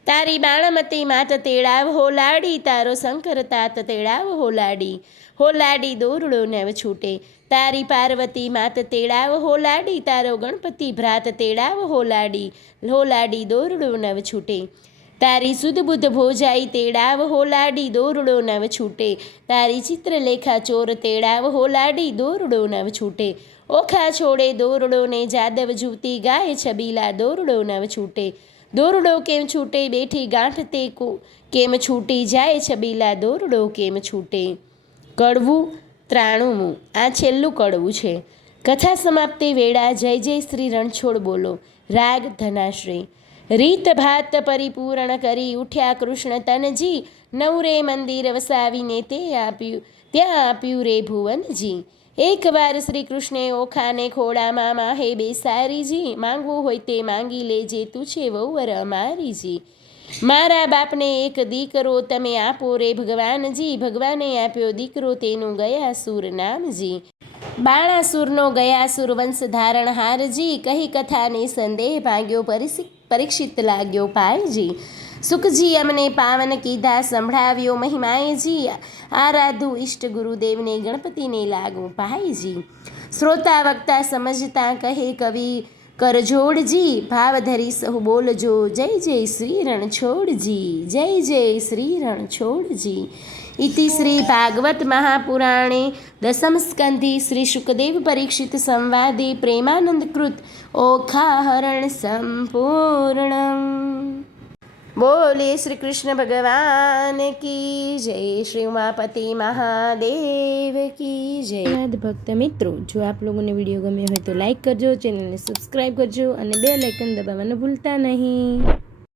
તારી બાણમતી માત તેડાવ હોલાડી, તારો શંકર તાત તેડાવ હોલાડી. હોલાડી દોરડો નવ છૂટે. તારી પાર્વતી માત તેડાવ હોલાડી, તારો ગણપતિ ભ્રાત તેડાવ હોલાડી. હોલાડી દોરડો નવ છૂટે. તારી સુધ બુધ ભોજાઈ તેડાવ હોલાડી, દોરડો નવ છૂટે. તારી ચિત્રલેખા ચોર તેડાવ હોલાડી, દોરડો નવ છૂટે. ઓખા છોડે દોરડોને જાદવ જૂતી ગાય છબીલા દોરડો નવ છૂટે. દોરડો કેમ છૂટે બેઠી ગાંઠ તે કેમ છૂટી જાય છબીલા દોરડો કેમ છૂટે. કડવું 93મું. આ છેલ્લું કડવું છે. કથા સમાપ્તિ વેળા જય જય શ્રી રણછોડ બોલો. રાગ ધનાશ્રી. રીત ભાત પરિપૂર્ણ કરી ઉઠ્યા કૃષ્ણ તનજી, નવરે મંદિર વસાવીને ત્યાં આપ્યું રે ભુવનજી. એકવાર શ્રી કૃષ્ણે ઓખાને ખોડામાં માહે બેસારીજી, માંગવું હોય તે માંગી લેજે તું છે વહુવર અમારીજી. મારા બાપને એક દીકરો તમે આપો રે ભગવાનજી, ભગવાને આપ્યો દીકરો તેનું ગયા સુર નામજી. બાણાસુરનો ગયાસુર વંશ ધારણહારજી, કહી કથાને સંદેહ ભાગ્યો પરીક્ષિત લાગ્યો પાયજી. સુખજી અમને પાવન કીધા સંભળાવ્યો મહિમાયજી, આરાધુ ઈષ્ટ ગુરુદેવને ગણપતિને લાગુ પાયજી. શ્રોતા વક્તા સમજતા કહે કવિ કરજોડજી, ભાવ ધરી સહુ બોલજો જય જય શ્રી રણછોડજી, જય જય શ્રી રણછોડજી. ઇતિ શ્રી ભાગવત મહાપુરાણે દસમ સ્કંધી શ્રી શુકદેવ પરીક્ષિત સંવાદે પ્રેમાનંદકૃત ઓખાહરણ સંપૂર્ણમ. બોલે શ્રી કૃષ્ણ ભગવાન કી જય, શ્રી ઉમાપતિ મહાદેવ કી જય. ભક્ત મિત્રો, જો આપ લોકોને વિડીયો ગમ્યો હોય તો લાઈક કરજો, ચેનલને સબસ્ક્રાઈબ કરજો અને બેલ આઇકન દબાવવાનું ભૂલતા નહીં.